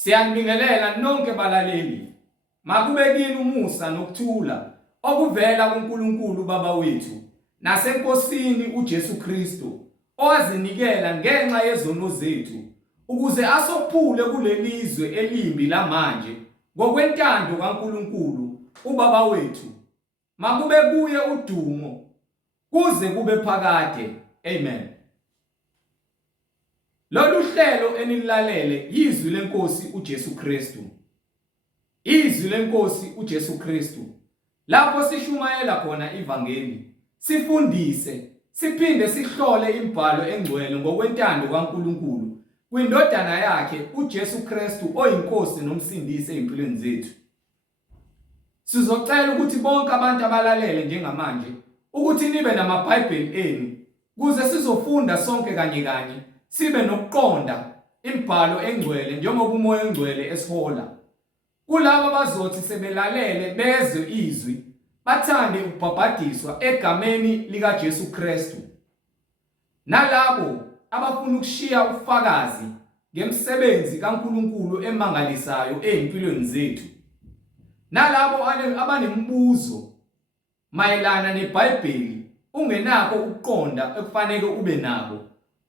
Siyanibingelela nonke balaleli. Makube kini umusa nokuthula okuvela kuNkulunkulu Baba wethu naseNkosini uJesu Kristu owazinikela ngenxa yezono zethu ukuze asophule kulelizwe elimbi lamanje ngokwentando kaNkulunkulu uBaba wethu. Makube kuye udumo kuze kube phakade. Amen. Lolu hlelo enilalele yizwi leNkosi uJesu Kristu. Izwi leNkosi uJesu Kristu. Lapho sishumayela khona ivangeli, sifundise, siphinde sihlole imibhalo engcwele ngokwentando kaNkulunkulu kwindodana yakhe uJesu Kristu oyinkosi nomsindisi ezimpilweni zethu. Sizocela ukuthi bonke abantu abalalele njengamanje ukuthi nibe namaBhayibheli enu kuze sizofunda sonke kanye sibe nokuqonda imibhalo engcwele njengoba umoya engcwele esihola. Kulabo bazothi sebelalele bezwe izwi bathande ukubhabhadiswa egameni likaJesu Kristu. Nalabo abafuna ukushiya ubufakazi ngemsebenzi kaNkulunkulu emangalisayo ezimpilweni zethu. Nalabo abanemibuzo mayelana neBhayibheli ungenako ukuqonda ekufanele ube nako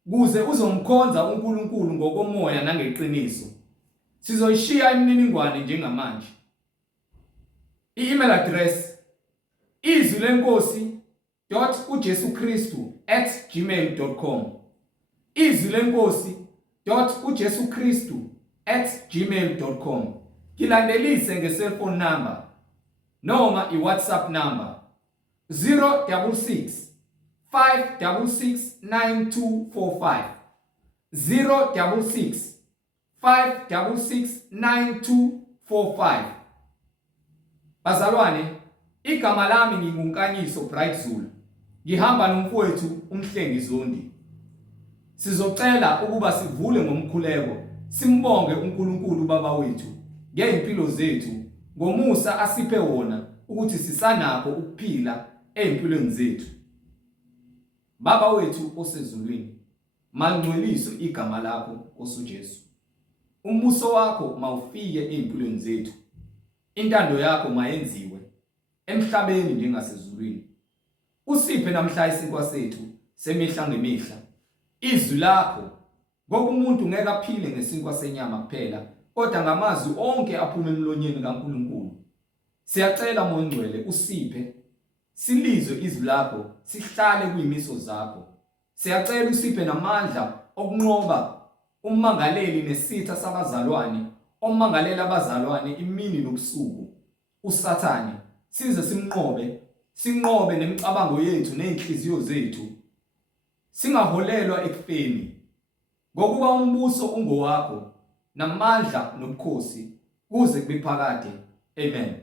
kuze uzomkhonza uNkulunkulu ngokomoya nangeqiniso. Sizoyishiya imininingwane njengamanje. I-email address izwi lenkosi.ujesukristu@gmail.com izwi lenkosi.ujesukristu@gmail.com. Kilandelise nge-cellphone number noma i-WhatsApp number 066 566 9245 066 566 9245. Bazalwane, igama lami nginguNkaniso Bright Zulu. Ngihamba nomfowethu uMhlengizondi. Sizocela ukuba sivule ngomkhuleko, simbonge uNkulunkulu Baba wethu ngezimpilo zethu, ngomusa asiphe wona ukuthi sisanakho ukuphila ezimpilweni zethu. Baba wethu osezulwini, mangcweliso igama lakho Nkosi uJesu. Umbuso wakho mawufike ezimpilweni zethu. Intando yakho mayenziwe emhlabeni njengasezulwini. Usiphe namhla isinkwa sethu semihla ngemihla. Izwi lakho ngoba umuntu ngeke aphile ngesinkwa senyama kuphela, kodwa ngamazwi onke aphuma emlonyeni kaNkulunkulu. Siyacela Moya Ngcwele usiphe silizwe izwi lakho, sihlale kuyimiso zakho. Siyacela usiphe namandla okunqoba umangaleli nesitha sabazalwane, omangalela abazalwane imini nobusuku, uSathane, size sinqobe nemicabango yethu nezinhliziyo zethu, singaholelwa ekufeni, ngokuba umbuso ungowakho namandla nobukhosi kuze kube phakade. Amen.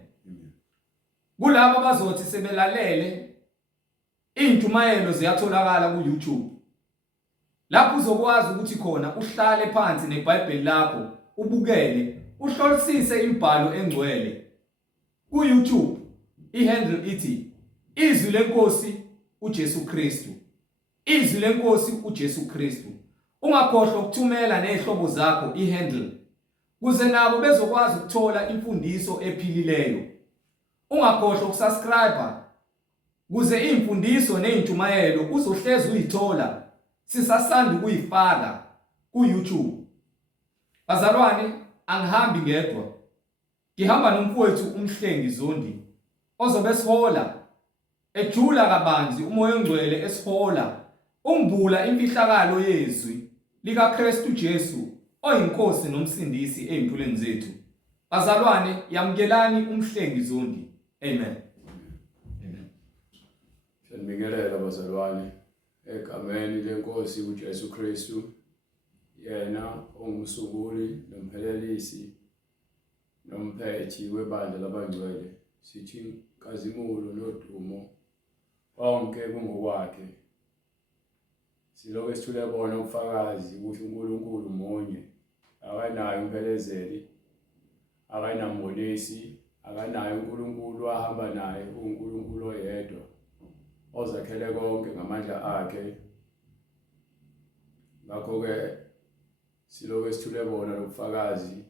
Kulabo bazothi sebelalele, izintumayelo ziyatholakala ku-YouTube. Lapho uzokwazi ukuthi khona uhlale phansi neBhayibheli lakho, ubukele, uhlolisise imibhalo engcwele. Ku-YouTube ihandle ithi izwi lenkosi uJesu Kristu. Izwi lenkosi uJesu Kristu. Ungakhohlwa ukuthumela nezihlobo zakho ihandle kuze nabo bezokwazi ukuthola imfundiso ephilileyo. Ungakhohlwa ukusubscribe kuze imfundiso nezintumayelo uzohlezi uyithola sisasanda ukuyifaka ku-YouTube. Bazalwane, angihambi ngedwa. Ngihamba nomfowethu uMhlengizondi ozobe sihola ejula kabanzi umoya engcwele esihola ungibula imfihlakalo yezwi likaKristu Jesu oyinkosi nomsindisi ezimpilweni zethu. Bazalwane, yamkelani uMhlengizondi. Amen. Amen. Siyabingelela bazalwane egameni lenkosi uJesu Kristu, yena ongumsunguli nomhelelisi nomphethi webandla labangcwele. Sithi kazimulo nodumo onke kungokwakhe. Siloke sithule bona ubufakazi ukuthi uNkulunkulu munye, akanayo umphelezeli, akanambonisi, akanayo uNkulunkulu ahamba naye, uNkulunkulu oyedwa ozakhele konke ngamandla akhe. Ngakho ke siloke sithule bona ubufakazi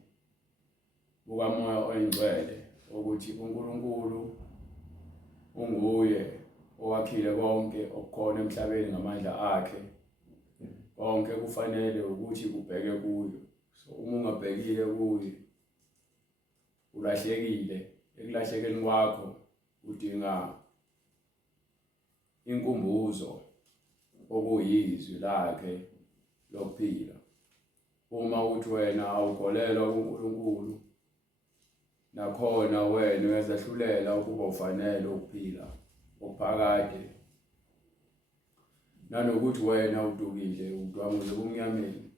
bukamoya oyingcwele ukuthi uNkulunkulu unguye owakhile konke okukhona emhlabeni ngamandla akhe. Konke kufanele ukuthi kubheke kuyo. So uma ungabhekile kuye ulahlekile. Ekulahlekeni kwakho udinga inkumbuzo okuyizwi lakhe lokuphila. Uma uthi wena awukholelwa kuNkulunkulu nakhona wena uyazahlulela ukuba ufanele ukuphila ophakade. Nanokuthi wena udukile udwamuze kumnyameni.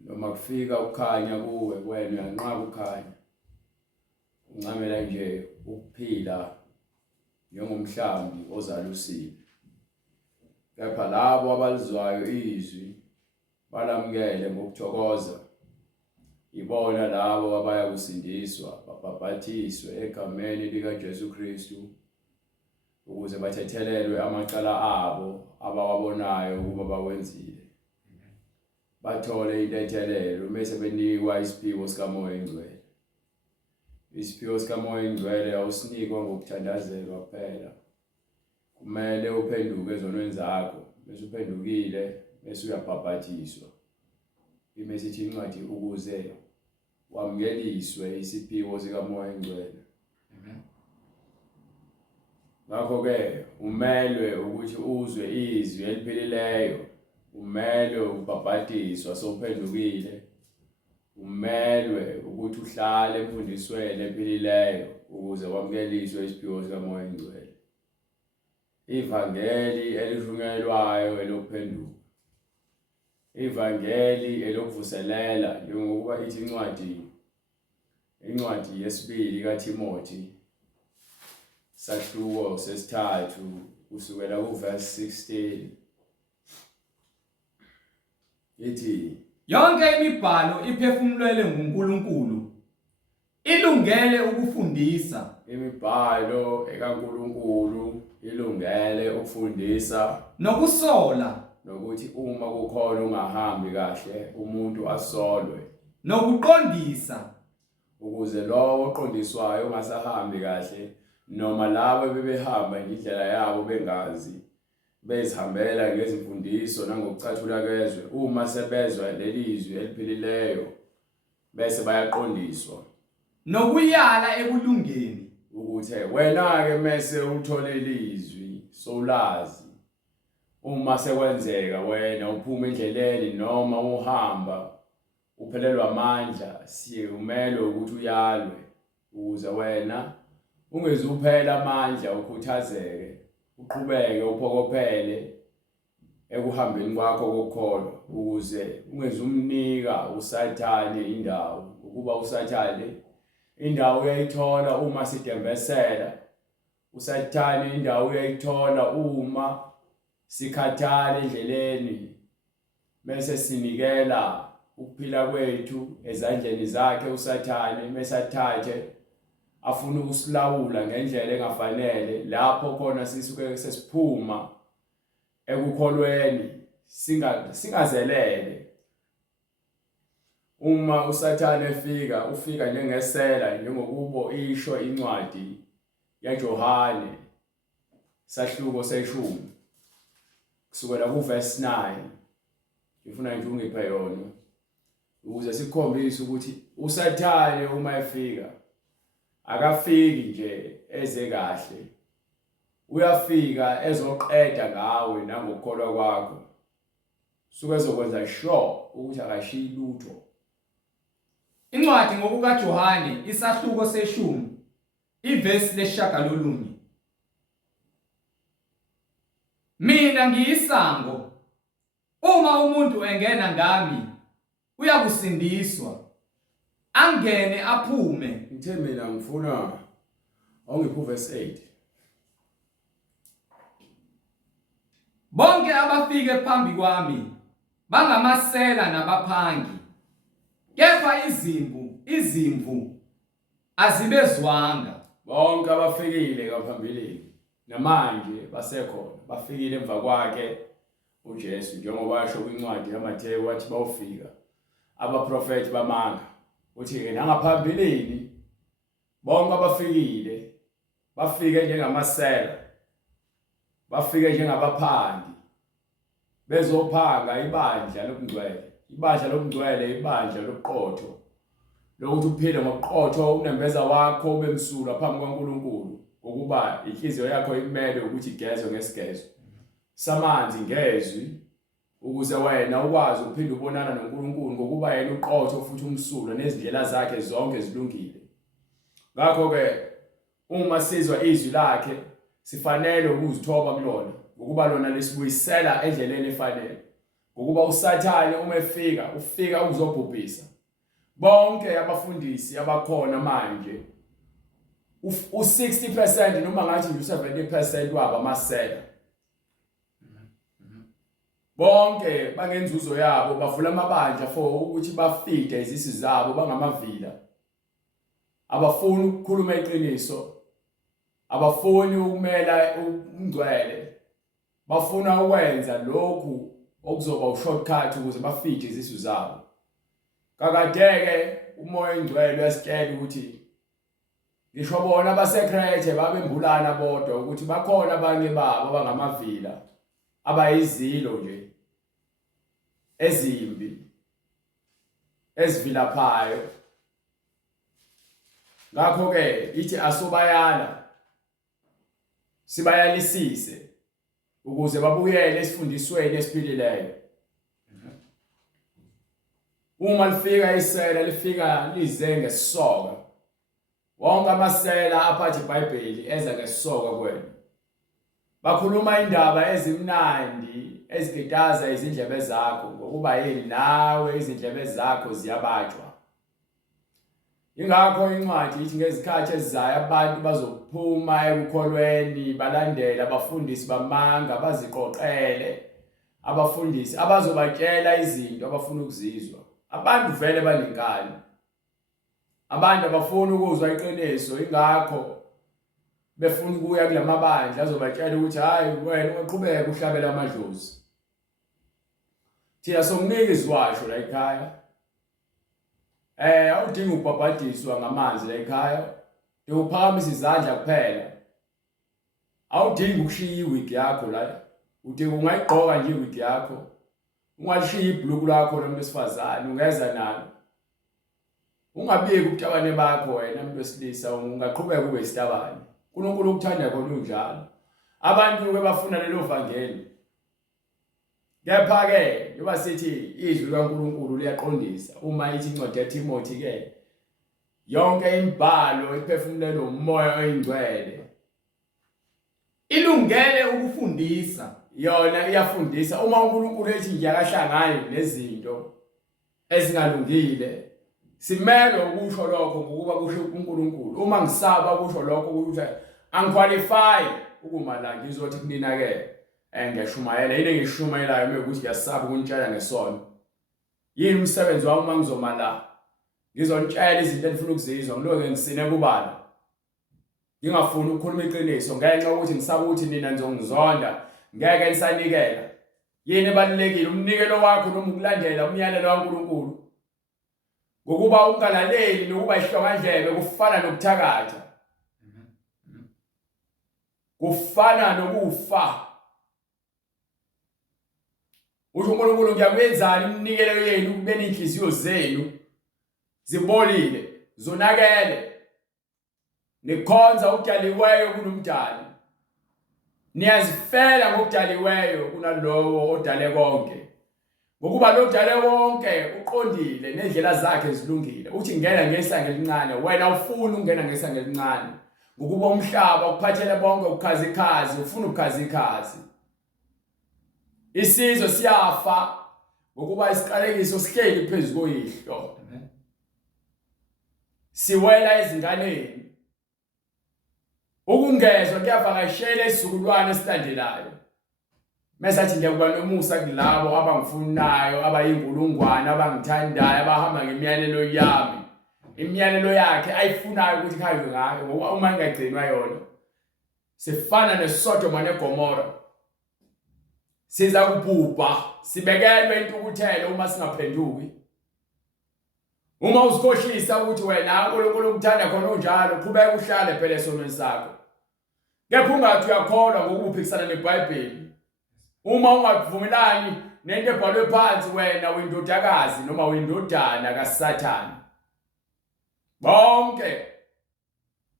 Noma kufika ukukhanya kuwe wena uyanqaba ukukhanya. Uncamela nje ukuphila njengomhlambi ozalusile. Kepha labo abalizwayo izwi balamukele ngokuthokoza. Ibona labo abaya kusindiswa babhaphathiswe egameni likaJesu Kristu ukuze bathethelelwe amacala abo abawabonayo ukuba bawenzile. Bathole intethelelo bese benikwa isiphiwo sikamoya oyingcwele. Isiphiwo sikamoya oyingcwele awusinikwa ngokuthandazelwa kuphela. Kumele uphenduke ezonweni zakho, bese uphendukile bese uyabhaphathiswa. Imesithi incwadi ukuze wamukeliswe isiphiwo sikamoya oyingcwele. Amen. Ngakho-ke umelwe ukuthi uzwe izwi eliphilileyo. Umelwe ukubhaphatiswa sowuphendukile. Umelwe ukuthi uhlale emfundisweni ephilileyo ukuze wamukeliswe isiphiwo sikamoya oyingcwele. Ivangeli elishunyelwayo elokuphenduka. Ivangeli elokuvuselela njengokuba ithi incwadi yesibili kaTimothy sahluko sesithathu kusukela kuverse 16. Ithi Yonke imibhalo iphefumulelwe nguNkulunkulu. Ilungele ukufundisa, imibhalo ekaNkulunkulu ilungele ukufundisa nokusola, nokuthi uma kukhona ungahambi kahle umuntu asolwe, nokuqondisa, ukuze lowo oqondiswayo ungasahambi kahle noma labo bebehamba indlela yabo bengazi bezihambela ngezimfundiso nangokucathula kezwe. Uma sebezwa lelizwi eliphilileyo bese bayaqondiswa nokuyala ekulungeni, ukuthi wena ke mase uthole ilizwi sowulazi. Uma sekwenzeka wena uphuma endleleni noma uhamba uphelelwa amandla, siyumele ukuthi uyalwe ukuze wena ungezuphela amandla ukhuthazeke, uqhubeke uphokophele ekuhambeni kwakho kokukholwa ukuze ungezumnika usathane indawo. Ukuba usathane indawo uyayithola uma sidembesela. Usathane indawo uyayithola uma sikhathala endleleni bese sinikela ukuphila kwethu ezandleni zakhe usathane mesathathe afuna ukusilawula ngendlela engafanele. Lapho khona sisuke sesiphuma ekukholweni singazelele. Uma usathane ufika njengesela njengokubo isho incwadi yaJohane sahluko se10 kusukela kuverse 9. Ngifuna nje ungiphe yona ukuze sikhombise ukuthi usathane uma efika akafiki nje eze kahle, uyafika ezoqeda ngawe nangokukholwa kwakho. Suke ezokwenza sure ukuthi akashiyi lutho. Incwadi ngokukaJohane isahluko se10 iverse le9. Mina ngiyisango. Uma umuntu engena ngami uyakusindiswa. Angene aphume. Ngithe mina ngifuna awungiphu verse 8. Bonke abafike phambi kwami bangamasela nabaphangi. Kepha izimvu azibezwanga. Bonke abafikile ngaphambili namanje basekhona, bafikile emva kwakhe uJesu njengoba asho kwincwadi yaMathewu wathi bawufika abaprofeti bamanga uthi nangaphambilini bonke abafikile bafike njengamasela, bafike njengabaphandi bezophanga ibandla lobungcwele, ibandla lobungcwele, ibandla lobuqotho lokuthi uphile ngobuqotho unembeza wakho ubemsulwa phambi kwaNkulunkulu ngokuba inhliziyo yakho imele ukuthi igezwe ngesigezo samanzi ngezwi ukuze wena ukwazi ukuphinda ubonana noNkulunkulu ngokuba yena uqotho futhi umsulwa nezindlela zakhe zonke zilungile. Ngakho ke uma sizwa izwi lakhe sifanele ukuzithoba kulona ngokuba lona lisibuyisela endleleni efanele, ngokuba uSathane uma ufika ukuzobhubhisa bonke abafundisi abakhona manje u60% noma ngathi u70% wabo amasela. Bonke bangenzuzo yabo bavula amabandla for ukuthi bafide izisi zabo bangamavila. Abafuni ukukhuluma iqiniso, abafuni ukumela umngcwele, bafuna ukwenza lokhu okuzoba ushortcut ukuze bafide izisi zabo. Kakadeke umoya ingcwele uyasitshela ukuthi ngisho bona abasekrethe babembulana bodwa ukuthi bakhona abanye babo abangamavila abayizilo nje ezimbi ezivilaphayo. Ngakho ke ithi asobayala sibayalisise ukuze babuyele esifundisweni esiphilileyo. Uma lifika isela lifika lize ngesoka, wonke amasela aphathe iBhayibheli eza ngesoka kwena. Bakhuluma indaba ezimnandi ezigitaza izindlebe zakho ngokuba yini nawe izindlebe zakho ziyabatshwa. Ingakho incwadi ithi ngezikhathi ezizayo abantu bazophuma ekukholweni balandela abafundisi bamanga baziqoqele abafundisi abazobatshela izinto abafuna ukuzizwa. Abantu vele banenkani, abantu abafuna ukuzwa iqiniso, ingakho befuna ukuya kulamabandla azobatshela ukuthi hayi wena uqhubeka uhlabela amadlozi. Thina somnika izwasho la ekhaya. Awudingi ukubhabhadiswa ngamanzi la ekhaya, uphakamisa izandla kuphela. Awudingi ukushiya iwigi yakho la, udinga ungayigqoka nje iwigi yakho. Ungalishiya ibhuluku lakho lomuntu wesifazane ungeza nalo. Ungabiki ubutabane bakho wena umuntu wesilisa, ungaqhubeka ube isitabane. uNkulunkulu ukuthanda khona unjalo. Abantu ke bafuna lelo vangeli. Kepha ke njoba sithi izwi likaNkulunkulu liyaqondisa uma ithi incwadi yaTimothy ke yonke imibhalo iphefumulelwe umoya oyingcwele ilungele ukufundisa, yona iyafundisa. Uma uNkulunkulu ethi nje akahlangane nezinto ezingalungile simele ukusho lokho ngokuba kusho uNkulunkulu. Uma ngisaba kusho lokho ukuthi angiqualify ukuma la ngizothi kunina ke ngeshumayela yini ngishumayelayo mekuthi ngiyasaba ukunitshela ngesono. Yini umsebenzi wami uma ngizoma la ngizontshela izinto engifuna ukuzizwa ngiloke ngisine kubala. Ngingafuni ukukhuluma iqiniso ngenxa ukuthi ngisaba ukuthi nina nizongizonda ngeke nisanikela. Yini ebalulekile umnikelo wakho noma ukulandela umyalelo kaNkulunkulu. Ngokuba ungalaleli nokuba ihlongandlebe kufana nokuthakatha. Kufana nokufa. Usho uNkulunkulu ngiyakuyenzani umnikelo yenu kubeni inhliziyo zenu zibolile zonakele nikhonza ukudaliweyo kunomdali. Niyazifela ngokudaliweyo kunalowo odale konke. Ngokuba lo odale konke uqondile nezindlela zakhe zilungile. Uthi ngena ngesanga elincane wena ufuna ukungena ngesanga elincane. Ngokuba umhlaba ukuphathele bonke ukukhazikhazi ufuna ukukhazikhazi. Isizwe siyafa ngokuba isiqalekiso sihleli phezulu koyihlo. Siwela ezinganeni. Ukungezwa kuyavakashela isizukulwane esilandelayo. Mesathi ngiyakuba nomusa kulabo abangifunayo, abayinkulungwane, abangithandayo, abahamba ngemiyalelo yami. Imiyalelo yakhe ayifunayo ukuthi khanjwe ngayo ngoba uma ingagcinwa yona sifana neSodoma neGomora. Siza kubhubha, sibekelwe intukuthelo uma singaphenduki. Uma usikhohlisa ukuthi wena uNkulunkulu ukuthanda khona unjalo, qhubeka uhlale phela esonweni sakho. Kepha ungathi uyakholwa ngokuphikisana neBhayibheli. Uma ungavumelani nento ebhalwe phansi, wena uyindodakazi noma uyindodana kaSathane. Bonke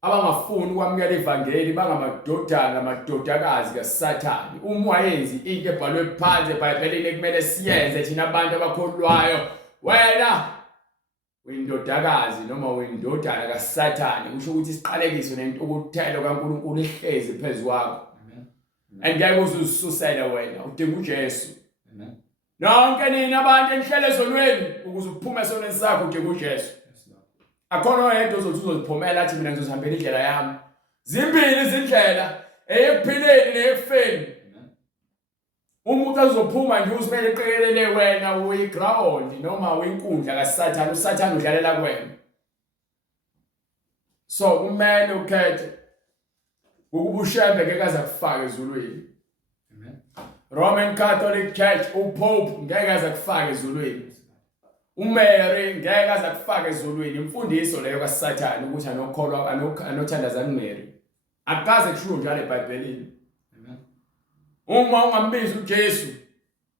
abangafuni ukwamukela ivangeli bangamadodana amadodakazi kaSathane. Uma wayenzi into ebhalwe phansi eBhayibhelini ekumele siyenze thina abantu abakholwayo, wena uyindodakazi noma uyindodana kaSathane. Kusho ukuthi isiqalekiso nentukuthelo kaNkulunkulu ihlezi phezu kwakho. Angeke uzisusele wena, udinga uJesu. Nonke nina abantu enihlele ezonweni ukuze uphume esonweni sakho udinga uJesu. Akhona oyedwa ozothi uzoziphumela athi mina ngizozihambela indlela yami. Zimbili izindlela, eyekuphileni neyekufeni. Umuntu ozophuma nje uzimele eqikelele wena uyiground noma uyinkundla kaSathane. uSathane udlalela kuwena. So kumele ukhethe ukuba ushembe ngeke aze akufake ezulwini. Roman Catholic Church, uPope ngeke aze akufake ezulwini. uMary ngeke aze akufake ezulwini. Imfundiso leyo kaSathane ukuthi anokholwa anothandazana uMary. Akaze kusho njalo eBhayibhelini. Uma ungambizi uJesu,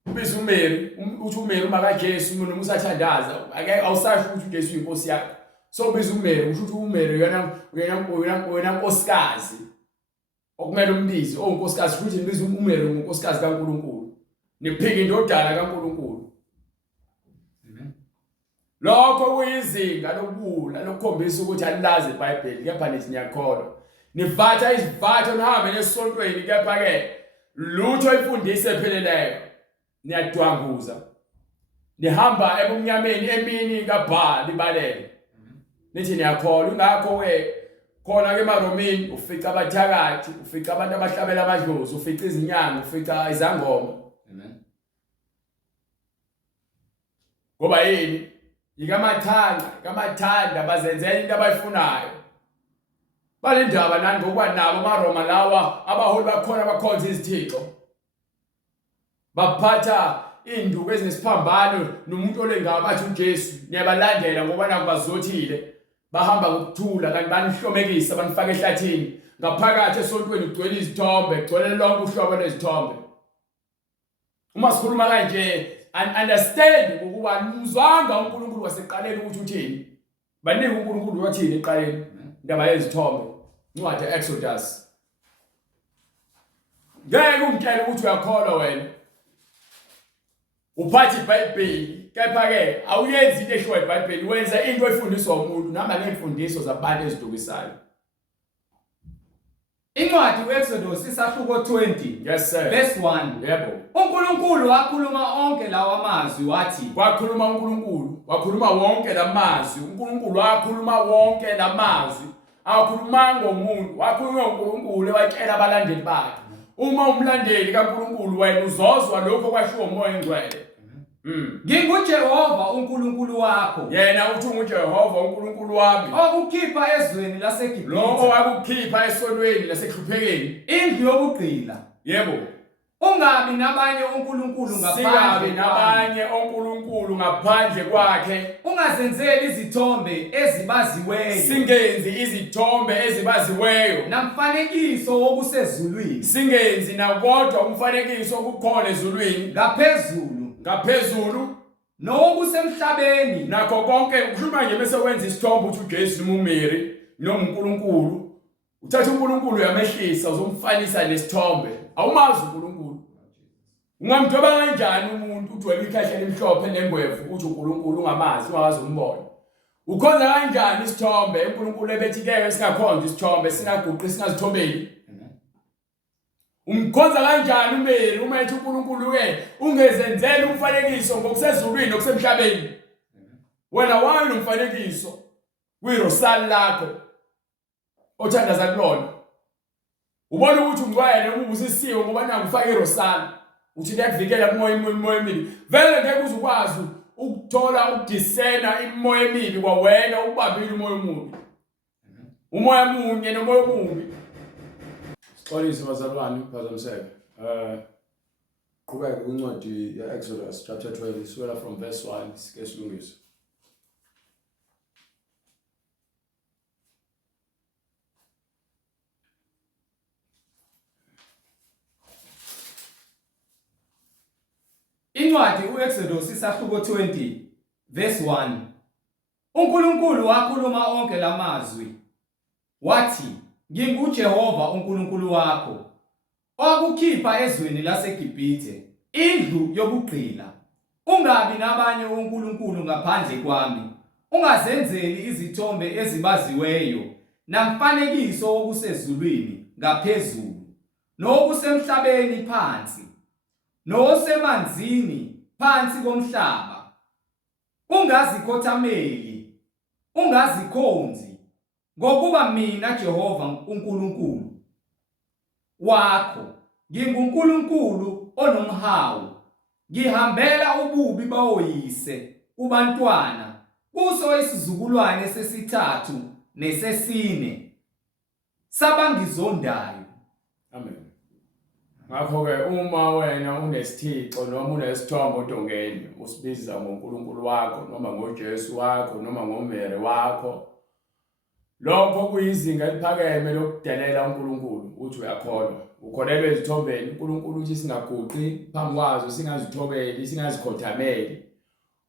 ubiza uMary, uthi uMary uma kaJesu umuntu usathandaza, ake awusasho ukuthi uJesu uyinkosi yakhe. So ubiza uMary, usho ukuthi uMary wena nkosikazi. Okumele umbizi onkosikazi futhi nibiza uMary ngonkosikazi kaNkulunkulu. Niphika indodana kaNkulunkulu. Lokho kuyizinga lokubula lokukhombisa ukuthi alilazi iBhayibheli, kepha nithi niyakholwa. Nivatha isivatho nihambe nesontweni, kepha ke lutho imfundiso epheleleyo niyadwanguza. Nihamba ebumnyameni emini kaBhali balele. Nithi niyakholwa. Ngakho ke khona ke eMaromini ufica abathakathi, ufica abantu abahlabela amadlozi, ufica izinyanga, ufica izangoma. Ngoba yini? Ikamathanda bazenzela into abayifunayo. Bale ndaba nani ngokuba nabo amaRoma lawa abaholi bakhona bakhonza izithixo. Baphatha induku ezinesiphambano nomuntu olengayo bathi uJesu. Niyabalandela ngoba naku bazothile. Bahamba ngokuthula kanti banihlomekisa banifaka ehlathini. Ngaphakathi esontweni kugcwele izithombe, kugcwele lonke uhlobo lwezithombe. Uma sikhuluma kanje, understand ukuba nimzwanga uNkulunkulu waseqaleni ukuthi uthini. Baningi uNkulunkulu wathini eqaleni indaba yezithombe. Incwadi Exodus. Ngeke ungitshele ukuthi uyakholwa wena. Uphathi iBhayibheli, kepha ke awuyenzi into eshiwo eBhayibheli, wenza into efundiswa umuntu noma nemfundiso zabantu ezidukisayo. Incwadi uExodus isahluko 20 Yes sir. verse 1. Yebo. uNkulunkulu wakhuluma onke lawa amazwi wathi, Wakhuluma uNkulunkulu, wakhuluma wonke lamazwi. uNkulunkulu wakhuluma wonke lamazwi. Akhuluma ngomuntu, wakhuluma uNkulunkulu ewatshela abalandeli bakhe. Uma umlandeli kaNkulunkulu wena uzozwa lokho kwashiwo uMoya Engcwele. nginguJehova uNkulunkulu wakho, Yena uthi unguJehova uNkulunkulu wami, okukhipha ezweni laseGibhithe, lo wakukhipha esonweni lasekuhluphekeni. indlu yokugqila. Yebo. Ungabi nabanye uNkulunkulu Singabi ngaphandle kwami. nabanye onkulunkulu ngaphandle kwakhe. Ungazenzeli izithombe ezibaziweyo Singenzi izithombe ezibaziweyo. namfanekiso wokusezulwini, Singenzi nakodwa umfanekiso okukhona ezulwini, ngaphezulu nowokusemhlabeni, nakho konke. Ukhuluma nje bese wenza isithombe uthi uJesu noma uMary noma uNkulunkulu. Uthatha uNkulunkulu uyamehlisa uzomfanisa nesithombe. Awumazi uNkulunkulu. Ungamdweba kanjani umuntu uthi wena ikhahla elimhlophe nengwevu uthi uNkulunkulu ungamazi, ungawazi umbona? Ukhonza kanjani isithombe uNkulunkulu ebethi ke singakhonza isithombe, singaguqi singazithobeli? Umkhonza kanjani uMary uma ethi uNkulunkulu ke ungezenzela umfanekiso ngokusezulwini nokusemhlabeni? Wena wayo umfanekiso kuyirosali lakho othandaza kulona. Ubona ukuthi ungcwele uma ubusisiwe ngoba nangu ufaka irosali. Uthi liyakuvikela kumoya emibi. Vele ngeke uzukwazi ukuthola ukudisena imoya emibi kwawena ubambile umoya omubi. Umoya munye nomoya omubi. Xolisa bazalwane ukuphazamiseka. Qhubeka kwincwadi yeExodus chapter 12 sukela from verse 1 sike silungiso. Incwadi uExodus isahluko 20 verse 1. uNkulunkulu wakhuluma onke lamazwi. Wathi, "NginguJehova uNkulunkulu wakho, owakukhipha ezweni laseGibhithe, indlu yobugqila. Ungabi nabanye onkulunkulu ngaphandle kwami. Ungazenzeli izithombe ezibaziweyo namfanekiso wokusezulwini ngaphezulu, nokusemhlabeni phansi, nosemanzini phansi komhlaba. Ungazikhothameli, ungazikhonzi, ngokuba mina Jehova uNkulunkulu wakho nginguNkulunkulu onomhawu. Ngihambela ububi bawoyise kubantwana kuso isizukulwane sesithathu nesesine sabangizondayo." Amen. Ngakho-ke uma wena unesithixo noma unesithombe odongeni usibiza ngoNkulunkulu wakho noma ngoJesu wakho noma ngoMary wakho, lokho kuyizinga eliphakeme lokudelela uNkulunkulu. Uthi uyakholwa, ukholelwa ezithombeni. uNkulunkulu uthi singaguqi phambi kwazo, singazithobeli, singazikhothameli.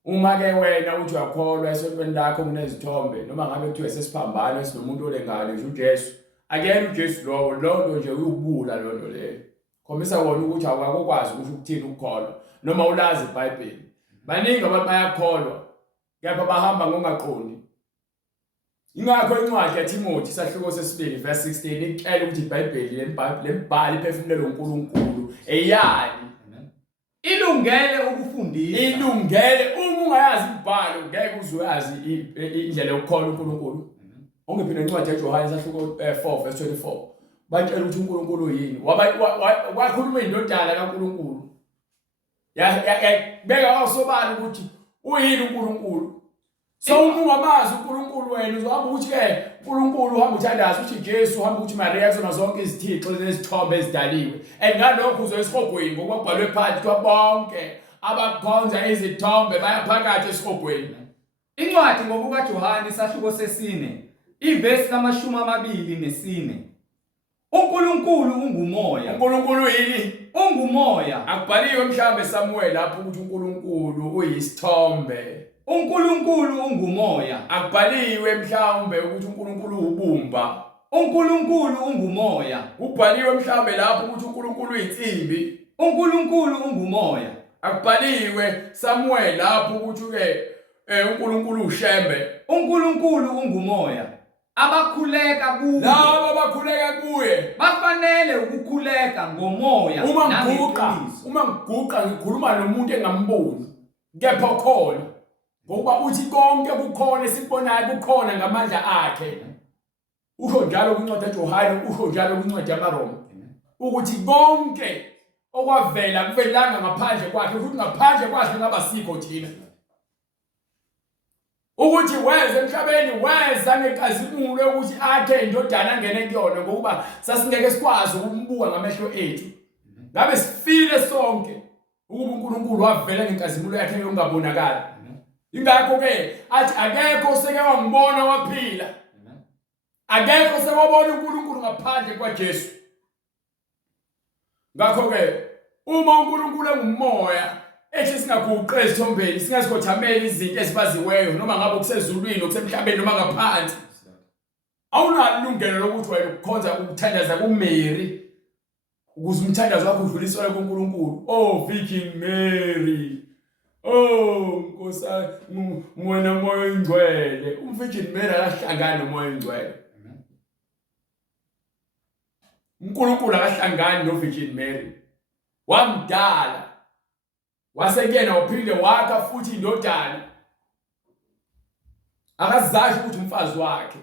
Uma-ke wena uthi uyakholwa esontweni lakho kunezithombe, noma ngabe kuthiwa sesiphambano esinomuntu olengane nje uJesu, akuyena uJesu lowo, lo nto nje uyubula lo nto leyo. Khombisa wona ukuthi awukakwazi ukuthi ukuthini ukukholwa noma ulazi iBhayibheli. Baningi abantu bayakholwa kepha bahamba ngokungaqondi. Ingakho incwadi yaThimothi isahluko sesibili verse 16 ikutshela ukuthi iBhayibheli lembhali iphefumulelwe uNkulunkulu eyani. Ilungele ukufundisa. Ilungele uma ungayazi imibhalo ngeke uzoyazi indlela yokukholwa uNkulunkulu. Ongephinde incwadi yaJohane isahluko 4 verse 24. Batshela ukuthi uNkulunkulu yini. Wakhuluma indodana kaNkulunkulu. Beka awusobala ukuthi uyini uNkulunkulu. So uma ungamazi uNkulunkulu wena uzohamba ukuthi ke uNkulunkulu uhamba uthandaza ukuthi Jesu, uhamba ukuthi Maria kuzona zonke izithixo nezithombe ezidaliwe. Ngalokho uzoyisihogweni ngokwabhalwe phansi kwabonke abakhonza izithombe bayaphakathi esihogweni. Incwadi ngokukaJohane isahluko sesine ivesi lama-24. uNkulunkulu ungumoya. uNkulunkulu yini? Ungumoya. Akubhaliwe mhlawumbe eSamuel lapho ukuthi uNkulunkulu uyisithombe. uNkulunkulu ungumoya. Akubhaliwe mhlawumbe ukuthi uNkulunkulu ubumba. uNkulunkulu ungumoya. Kubhaliwe mhlawumbe lapho ukuthi uNkulunkulu uyinsimbi. uNkulunkulu ungumoya. Akubhaliwe Samuel lapho ukuthi uNkulunkulu ushembe. uNkulunkulu ungumoya. Abakhuleka kuye, labo abakhuleka kuye bafanele ukukhuleka ngomoya nangeqiniso. Uma ngiguqa ngikhuluma nomuntu engamboni, kepha khona ngoba uthi konke kukhona esikubonayo kukhona ngamandla akhe. Usho njalo kwincwadi yaJohane, usho njalo kwincwadi yamaRoma ukuthi konke okwavela kuvelanga ngaphandle kwakhe, ukuthi ngaphandle kwakhe ngabasikho thina. Ukuthi weza emhlabeni weza ngenkazimulo ukuthi akhe indodana angene kuyona ngokuba sasingeke sikwazi ukumbuka ngamehlo ethu. Ngabe sifile sonke ukuba uNkulunkulu wavela ngenkazimulo yakhe yongabonakala. Ingakho ke athi akekho oseke wangibona waphila. Akekho osewabona uNkulunkulu ngaphandle kwaJesu. Ngakho ke uma uNkulunkulu engumoya ethi singaguqi ezithombeni, singazikhothameli izinto ezibaziweyo noma ngabe kusezulwini okusemhlabeni noma ngaphansi, awunalo ilungelo lokuthi wena ukukhonza ukuthandaza kuMary ukuze umthandazo wakho udluliselwe kuNkulunkulu. Oh Virgin Mary, oh Nkosi wena moya oyingcwele. UVirgin Mary akahlangani nomoya oyingcwele. uNkulunkulu akahlangani noVirgin Mary. Wamdala wasekena waphinde wakha futhi indodana. Akazazi ukuthi umfazi wakhe.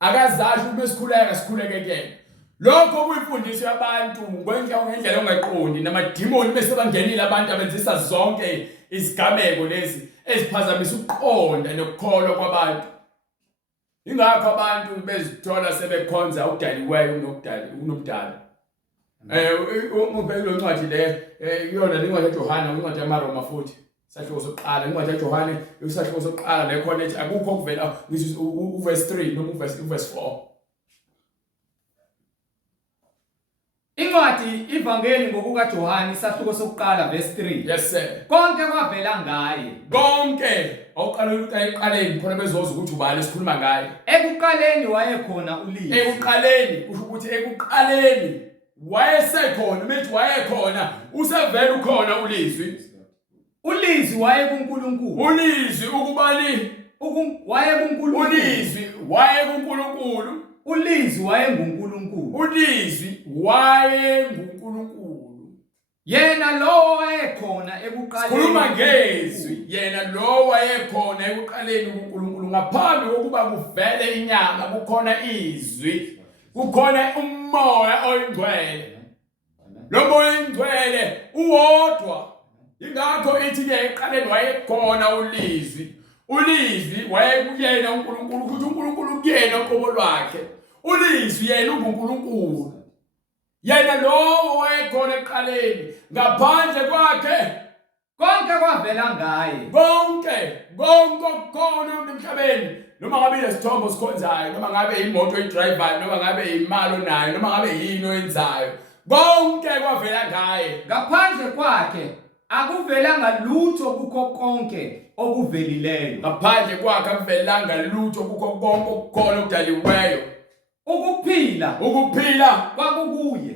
Akazazi ukuthi besikhuleka sikhuleke kuyena. Lokho kuyimfundiso yabantu ngendlela ongaqondi, namadimoni bese bangenile abantu abenzisa zonke izigameko lezi eziphazamisa ukuqonda nokukholwa kwabantu. Ingakho abantu bezithola sebekhonza ukudaliweyo kunokudala. Ubheke lo ncwadi le iyona incwadi yaJohane, incwadi yamaRoma futhi isahluko sokuqala, incwadi yaJohane isahluko sokuqala le khona ethi akukho okuvela ngisho uverse 3 noma uverse 4. Incwadi ivangeli ngokuka Johani isahluko sokuqala verse 3. Yes sir. Konke kwavela ngaye. Konke awuqala ukuthi eqaleni khona bezoza ukuthi ubani esikhuluma ngaye. Ekuqaleni wayekhona ulizwi. Ekuqaleni kusho ukuthi ekuqaleni wayesekhona, methi wayekhona, usevele ukhona ulizwi. Ulizwi wayekuNkulunkulu. Ulizwi ukubani? WayekuNkulunkulu. Ulizwi wayekuNkulunkulu. Ulizwi wayenguNkulunkulu. Ulizwi wayenguNkulunkulu. Yena lo wayekhona ekuqaleni. Khuluma ngezwi. Yena lo wayekhona ekuqaleni kuNkulunkulu. Ngaphambi kokuba kuvele inyama kukhona izwi. Kukhona umoya oyingcwele. Lo moya oyingcwele uwodwa. Ingakho ithi ke eqaleni wayekhona ulizwi. Ulizwi wayekuyena uNkulunkulu, ukuthi uNkulunkulu kuyena uqobo lwakhe. Ulizwi yena unguNkulunkulu. Yena lo wayekhona eqaleni, ngaphandle kwakhe konke kwavela ngaye. konke okukhona emhlabeni, noma ngabe isithombo sikhonzayo, noma ngabe imoto oyidrivayo, noma ngabe imali onayo, noma ngabe yini oyenzayo, konke kwavela ngaye. Ngaphandle kwakhe akuvelanga lutho kukho konke okuvelileyo. Ngaphandle kwakhe akuvelanga lutho kukho konke okukhona okudaliweyo. Ukuphila kwakukuye.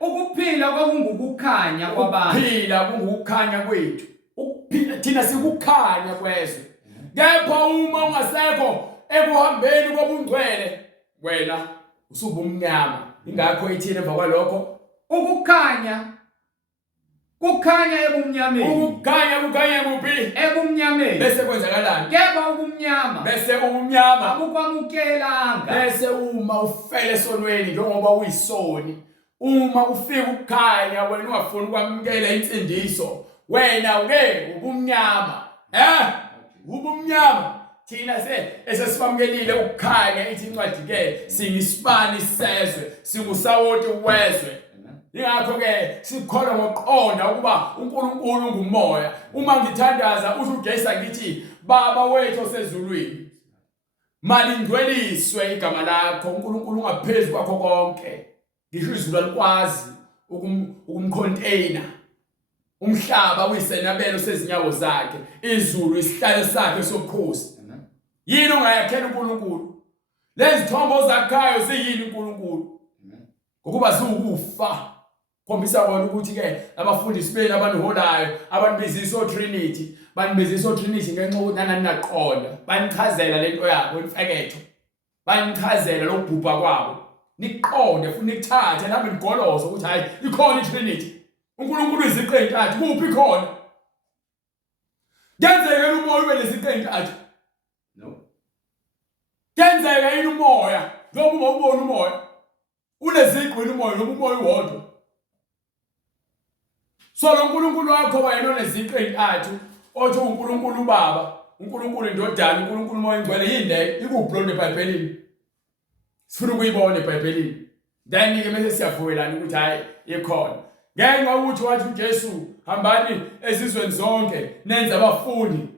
Ukuphila kwakungukukhanya kwabantu. Ukuphila kungukukhanya kwethu. Ukuphila thina sikukhanya kwezwe. Kepha uma ungasekho ekuhambeni kobungcwele, wena usubumnyama. Ingakho ithina emva kwalokho kukhanya ebumnyameni. Kukhanya kuphi? Ebumnyameni. Bese kwenzakalani? Kepha ubumnyama. Bese ubumnyama abukwamukelanga. Bese uma ufele esonweni njengoba uyisoni, uma ufika ukukhanya wena ungafuni ukwamukela imfundiso, wena ubumnyama. Ubumnyama. Thina esesibamukelile ukukhanya, ithi incwadi ke singisibani sezwe, singusawoti wezwe. Ingakho ke sikholwa ngoqonda ukuba uNkulunkulu ungumoya. Uma ngithandaza uthi ugesa ngithi Baba wethu osezulwini, malingcweliswe igama lakho. uNkulunkulu ungaphezulu kwakho konke. Ngisho izulu alikwazi ukumcontainer umhlaba uyisenabelo sezinyawo zakhe, izulu isihlalo sakhe sobukhosi. Yini ongayakhela uNkulunkulu? Lezi thombo zakhayo ziyini uNkulunkulu? Ngokuba ziwukufa. Khombisa wona ukuthi ke abafundisi benu abaniholayo abanibizisa oTrinity, banibizisa oTrinity ngenxa ukuthi nanani naqonda, banichazela lento yabo imfeketho, banichazela lokubhubha kwabo. Niqonde futhi nikuthathe nami ngigolozo ukuthi hayi ikhona iTrinity. uNkulunkulu iziqe entathu, kuphi khona? Kenzeka umoya ube leziqe entathu? No. Kenzeka yini umoya? Ngoba ubona umoya uneziqe umoya noma umoya uwodwa. So lo uNkulunkulu wakho wayena oneziqe entathu, othi uNkulunkulu uBaba, uNkulunkulu iNdodana, uNkulunkulu uMoya Oyingcwele, yinde ikubhlonde eBhayibhelini. Sifuna ukuyibona eBhayibhelini. Then ke mase siyavumelana ukuthi hayi ikhona. Ngenxa ukuthi wathi uJesu hambani ezizweni zonke nenze abafundi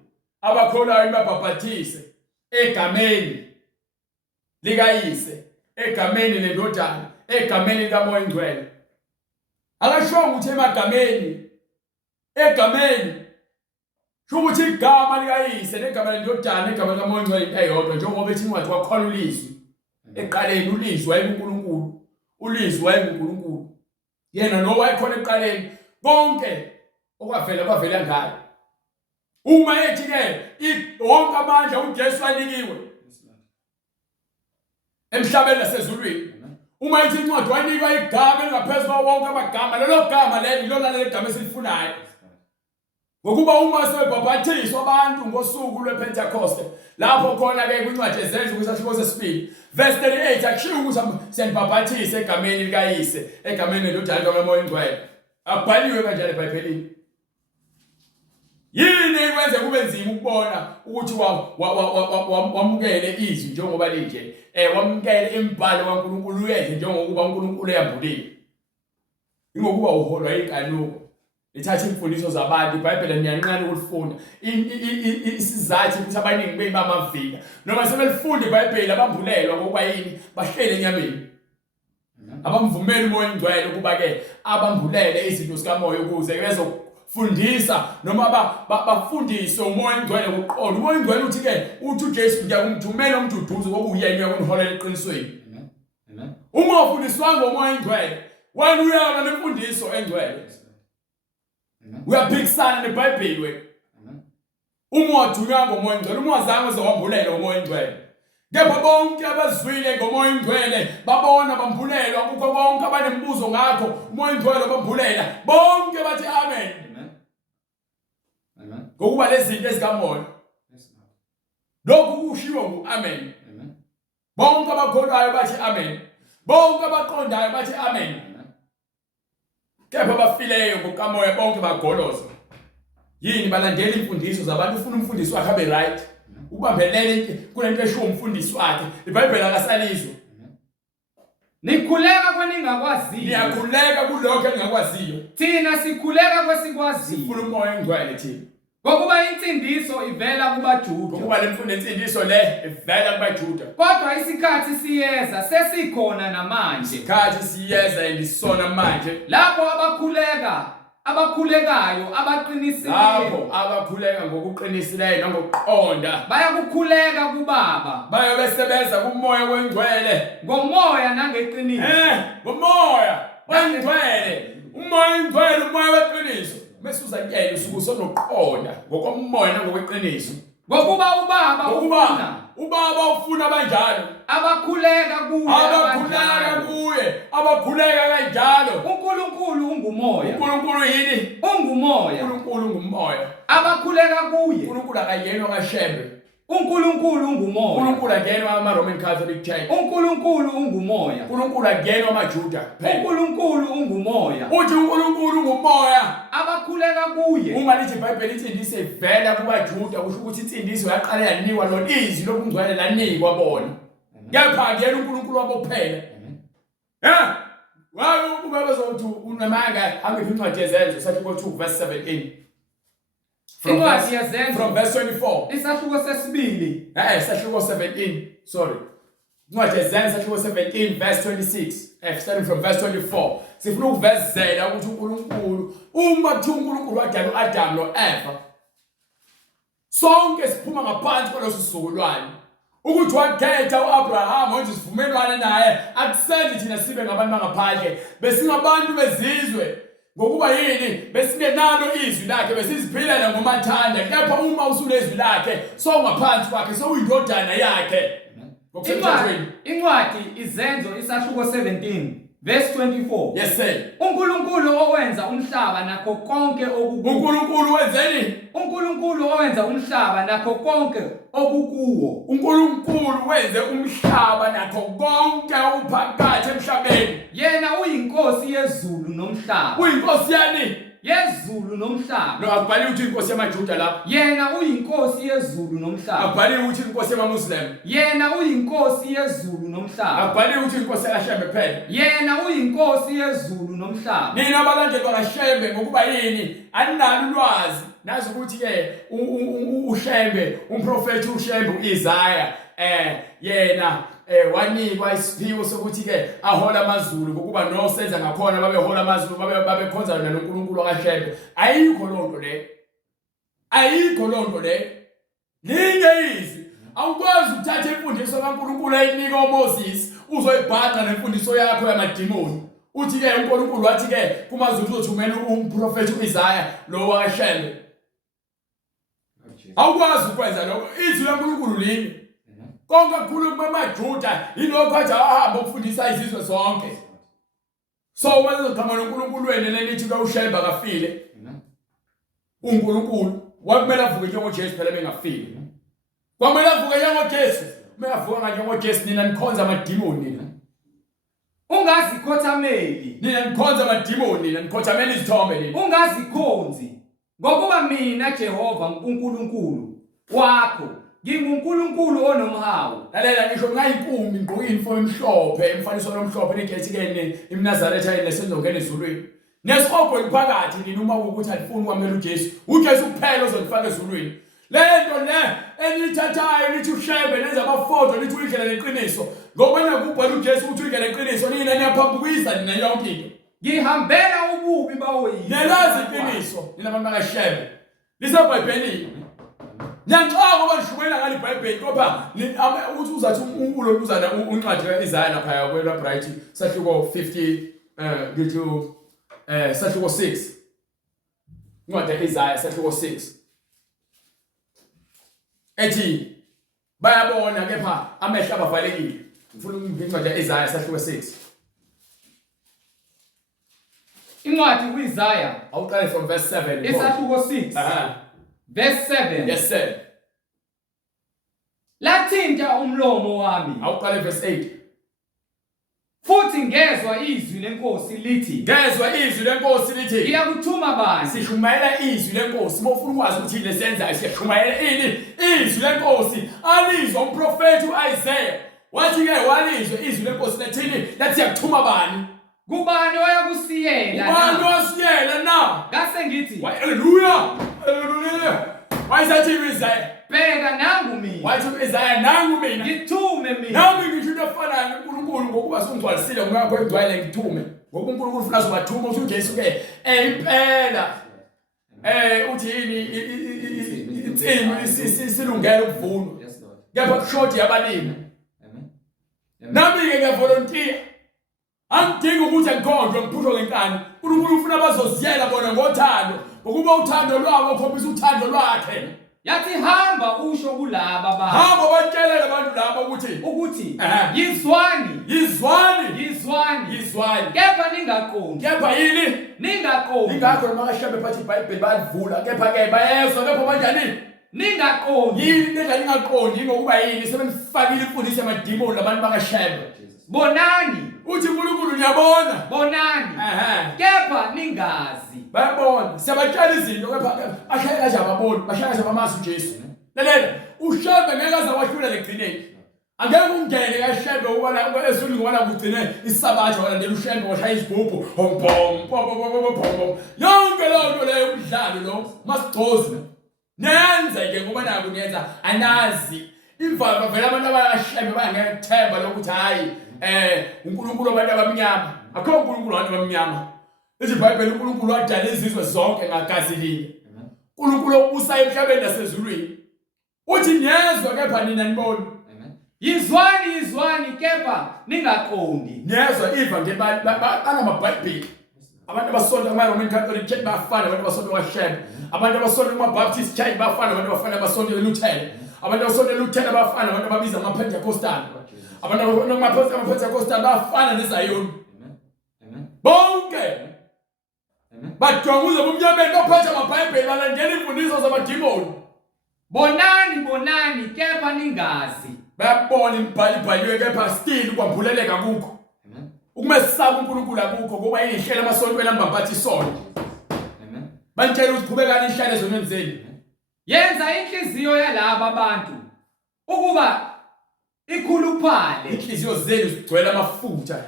abakholayo nibabhaphathise egameni likaYise, egameni leNdodana, egameni likaMoya Oyingcwele. Akashongo ukuthi egameni sho ukuthi igama likaYise negama leNdodana negama likaMoya Oyingcwele into eyodwa, njengoba ethi incwadi kwakhona ulizwi. Eqaleni ulizwi wayenguNkulunkulu. Ulizwi wayenguNkulunkulu. Yena lo wayekhona eqaleni. Konke kwavela ngaye. Uma ethi ke wonke amandla uJesu anikiwe emhlabeni nasezulwini. Uma ethi incwadi wanikwa igama elingaphezulu kwawo wonke amagama, lelo gama lelo ilona legama esilifunayo. Ngokuba uma sebabhaphathiswa abantu ngosuku lwePentecost, lapho khona ke kwincwadi ezenza kwisahluko sesibili verse 38 akushiwo ukuthi senibhaphathise egameni likaYise, egameni leNdodana kaMoya Oyingcwele. Akubhaliwe kanjalo eBhayibhelini. Yini ekwenza kube nzima ukubona ukuthi wamukele izwi njengoba linje, wamukele imbhalo kaNkulunkulu uyenze njengokuba uNkulunkulu eyambulile? Ingokuba uholwa inkanuko. Lithatha imfundiso zabantu, iBhayibheli niyanqana ukulifunda. Isizathu ukuthi abaningi bemamavika noma sebelifunda iBhayibheli abambulelwa ngokuba yini bahlele enyameni. abamvumeli umoya engcwele ukuba ke abambulele izinto zikamoya ukuze bezofundisa noma bafundise umoya engcwele ngokuqonda. Umoya engcwele uthi ke uthi uJesu ngiyakumthumela umuntu uduze ngoba uyena uyakuniholela eqinisweni. Amen. Uma ufundiswanga umoya engcwele wena uyaba nemfundiso engcwele. Uyaphikisana neBhayibheli wena. Uma wadunywa ngomoya engcwele, uma wazange uzowambulela umoya engcwele. Kepha bonke abazwile ngomoya engcwele babona bambulelwa kukho bonke abanembuzo ngakho umoya engcwele bambulela bonke bathi amen. Amen. Ngokuba lezi zinto ezikamoya lokhu kushiwo nguamen. Bonke abakholwayo bathi amen. Bonke abaqondayo bathi amen. Kepha abafileyo ngokamoya bonke bagoloza. Yini balandela imfundiso zabantu ufuna umfundisi wakhe abe right. Ubambelele kulento esho umfundisi wakhe. iBhayibheli akasalizwe. Nikhuleka kweningakwaziyo. Niyakhuleka kulokho engakwaziyo. Thina sikhuleka kwesikwaziyo. Sifuna umoya engcwele thina. Ngokuba insindiso ivela kubaJuda. Ngokuba lemfundo insindiso le ivela kubaJuda. Kodwa isikhathi siyeza sesikhona namanje. Isikhathi siyeza endisona manje. Lapho abakhulekayo abaqinisileyo. Lapho abakhuleka ngokuqinisileyo nangokuqonda. Bayakukhuleka kuBaba. Bayobesebenza kumoya wengcwele. Ngomoya nangeqiniso. Ngomoya wengcwele. Umoya engcwele umoya weqiniso. Mesuza kuyena usuku sonoqonda ngokomoya nangokweqiniso. Ngokuba ubaba ufuna banjalo. Abakhuleka kuye. Abakhuleka kanjalo. uNkulunkulu ungumoya. uNkulunkulu yini? Ungumoya. uNkulunkulu ngumoya. Abakhuleka kuye. uNkulunkulu akayenwa kaShembe. uNkulunkulu ungumoya. uNkulunkulu akenwa ama-Roman Catholic Church. uNkulunkulu ungumoya. uNkulunkulu akenwa amaJuda. uNkulunkulu ungumoya. Uthi uNkulunkulu ngumoya. Abakhuleka kuye. Uma lithi iBhayibheli insindiso ivela kubaJuda kusho ukuthi insindiso yaqala yanikwa lo izwi lobungcwele lanikwa bona. Kepha akuyena uNkulunkulu wabo kuphela. Waye ukuba bezothi unamanga angiphi incwadi yezenzo sahluko 2 verse 17. Incwadi yezenzo From verse 24. isahluko sesibili. Sahluko 17. Sorry. Incwadi yezenzo sahluko 17 verse 26. Starting from verse 24. Sifuna ukuvezela ukuthi uNkulunkulu uma kuthiwa uNkulunkulu wadala uAdam noEva sonke siphuma ngaphansi kwaloso sizukulwane. Ukuthi wakhetha uAbraham ukuthi sivumelwane naye akusendi thina sibe ngabantu bangaphandle besingabantu bezizwe ngokuba yini besingenalo izwi lakhe besiziphilela ngomathanda. Kepha uma usulezwi lakhe sowungaphansi kwakhe sowuyindodana yakhe. Incwadi izenzo isahluko 17 verse 24. Yes sir. uNkulunkulu owenza umhlaba nakho konke okukuwo. uNkulunkulu wenzeni? uNkulunkulu owenza umhlaba nakho konke okukuwo. uNkulunkulu wenze umhlaba nakho konke uphakathi emhlabeni. Yena uyinkosi yezulu nomhlaba. Uyinkosi yani? Yezulu nomhlaba. No akubhaliwe ukuthi inkosi yamaJuda lapha. Yena uyinkosi yezulu nomhlaba. Akubhaliwe ukuthi inkosi yamaMuslim. Yena uyinkosi yezulu nomhlaba. Akubhaliwe ukuthi inkosi kaShembe phela. Yena uyinkosi yezulu nomhlaba. Nina abalandeli bakaShembe ngokuba yini aninalo ulwazi nazi ukuthi ke uShembe umprofeti uShembe uIsaiah yena wanikwa isiphiwo sokuthi ke ahola amazulu ngokuba nosenza ngakhona babehola amazulu babekhonza noNkulunkulu wakaShembe. Ayikho lonto le. Linge izwi awukwazi ukuthatha imfundiso kaNkulunkulu ayinika uMoses uzoyibhaqa nemfundiso yakho yamadimoni. Uthi ke uNkulunkulu wathi ke kumaZulu uzothumela umprofeti uIsaiah lo wakaShembe. Awukwazi ukwenza lokho. Izwi laNkulunkulu linye. Konke kukhuluma amaJuda yilokho athi ahamba ukufundisa izizwe zonke. So wenza uqhama noNkulunkulu wena lelithi kaUshembe akafile. uNkulunkulu wakumele avuke njengoJesu phela bengafile. Kwamele avuke njengoJesu. Mengavuka njengoJesu nina nikhonza amadimoni nina. Ungazikhothameli. Nina nikhonza amadimoni nina nikhothamela izithombe nina. Ungazikhonzi ngokuba mina Jehova uNkulunkulu wakho nginguNkulunkulu onomhawu. Lalela ngisho ngayinkumbi ngqoka uniform emhlophe emfaniso lomhlophe negethi ke iMnazaretha nesenzongena ezulwini. Nesihobho liphakathi nina uma ukuthi alifuni kwamela uJesu. uJesu kuphela ozonifaka ezulwini. lento le enithathayo lithi ushebe nenza amafoto lithi uyindlela leqiniso ngoba kubhala uJesu uthi uyindlela leqiniso nina niyaphambukisa nina yonke into ngihambela ububi bawoyini nelazi iqiniso nina abantu bakaShebe liseBhayibhelini ngiyaxoxa ngoba nishumela ngale iBhayibheli ngoba ukuthi uzathi uloluzana uncwadi kaIsaya lapha kwela Bright sahluko 50 ngithi sahluko 6 incwadi kaIsaya sahluko 6 ethi bayabona kepha amehlo abavalekile ngifuna incwadi kaIsaya sahluko 6 incwadi kuIsaya awuqale from verse 7 isahluko 6 verse 7 yes sir lathinta umlomo wami awuqale verse 8 futhi ngezwa izwi lenkosi lithi ngiyakuthuma bani sishumayela izwi lenkosi mofuna ukwazi ukuthi lesenza siyashumayela izwi lenkosi alizwa umprofeti uIsaiah wathi ke walizwa izwi lenkosi lethini lathi siyakuthuma bani kubani oyakusiyela na ngase ngithi haleluya wayisathi Isaiah bheka nangu mina wathi Isaiah nangu mina ngithume mina nami ngisho into efanayo uNkulunkulu ngokuba singcwalisile ngakho engcwele ngithume ngoba uNkulunkulu ufuna sobathuma uthi uJesu ke impela uthi yini insimi silungele ukuvunwa kepha kushoti yabalimi nami ke ngiyavolunteer angidingi ukuthi ngikhonjwe ngiphushwe ngenkani uNkulunkulu ufuna abazoziyela bona ngothando ngokuba uthando lwabo ukhombisa uthando lwakhe yathi hamba usho kulaba abantu hamba batshela labantu laba ukuthi yizwani kepha ningaqondi kepha yini ningaqondi ingakho makashabe phathi iBhayibheli bayivula kepha ke bayezwa kepha banjani ningaqondi yini ningaqondi ngokuba yini sebenifakile imfundiso yamadimoni labantu bakashabe bonani uthi uNkulunkulu niyabona bonani kepha ningazi bayabona siyabatshela izinto kepha bashaya kaje ababoni bashaya kaje abamazi uJesu lalela ushebe ngeke aze wahlula legcineni angeke ungene kaShebe ubona ezulu ngibona kugcine isabatha walandela uShebe washaya izibhubhu yonke lonto leyo umdlalo lo masigcozi nenzeke ngoba naku niyenza anazi imvaba vele abantu abashebe bangethemba lokuthi hayi uNkulunkulu wabantu abamnyama akho uNkulunkulu wabantu abamnyama iBhayibheli uNkulunkulu wadala izizwe zonke ngagazi linye uNkulunkulu ubusa emhlabeni nasezulwini uthi niyezwa kepha nina nibona yizwani kepha ningaqondi niyezwa iva ngebani anamaBhayibheli abantu abasonto kuma-Roman Catholic Church bafana abantu abasonto kwaShebe abantu abasonto kuma-Baptist Church bafana abantu abafana abasonto eLuthela abantu abasonto eLuthela bafana abantu ababiza amaPentecostal abantu amaPentecostal bafana neZayoni bonke bajonguze bomnyameni baphatha amaBhayibheli balandela imfundiso zamadimoni bonani kepha ningazi bayabona ibhaliwe kepha still kwambuleleka kukho ukumesaba uNkulunkulu akukho ngoba yihlela amasontweni ambaphathi isonto bantshela ukuthi qhubekani ihlale ezonweni zenu yenza inhliziyo yalabo abantu ukuba ikhuluphale inhliziyo zenu zigcwele amafutha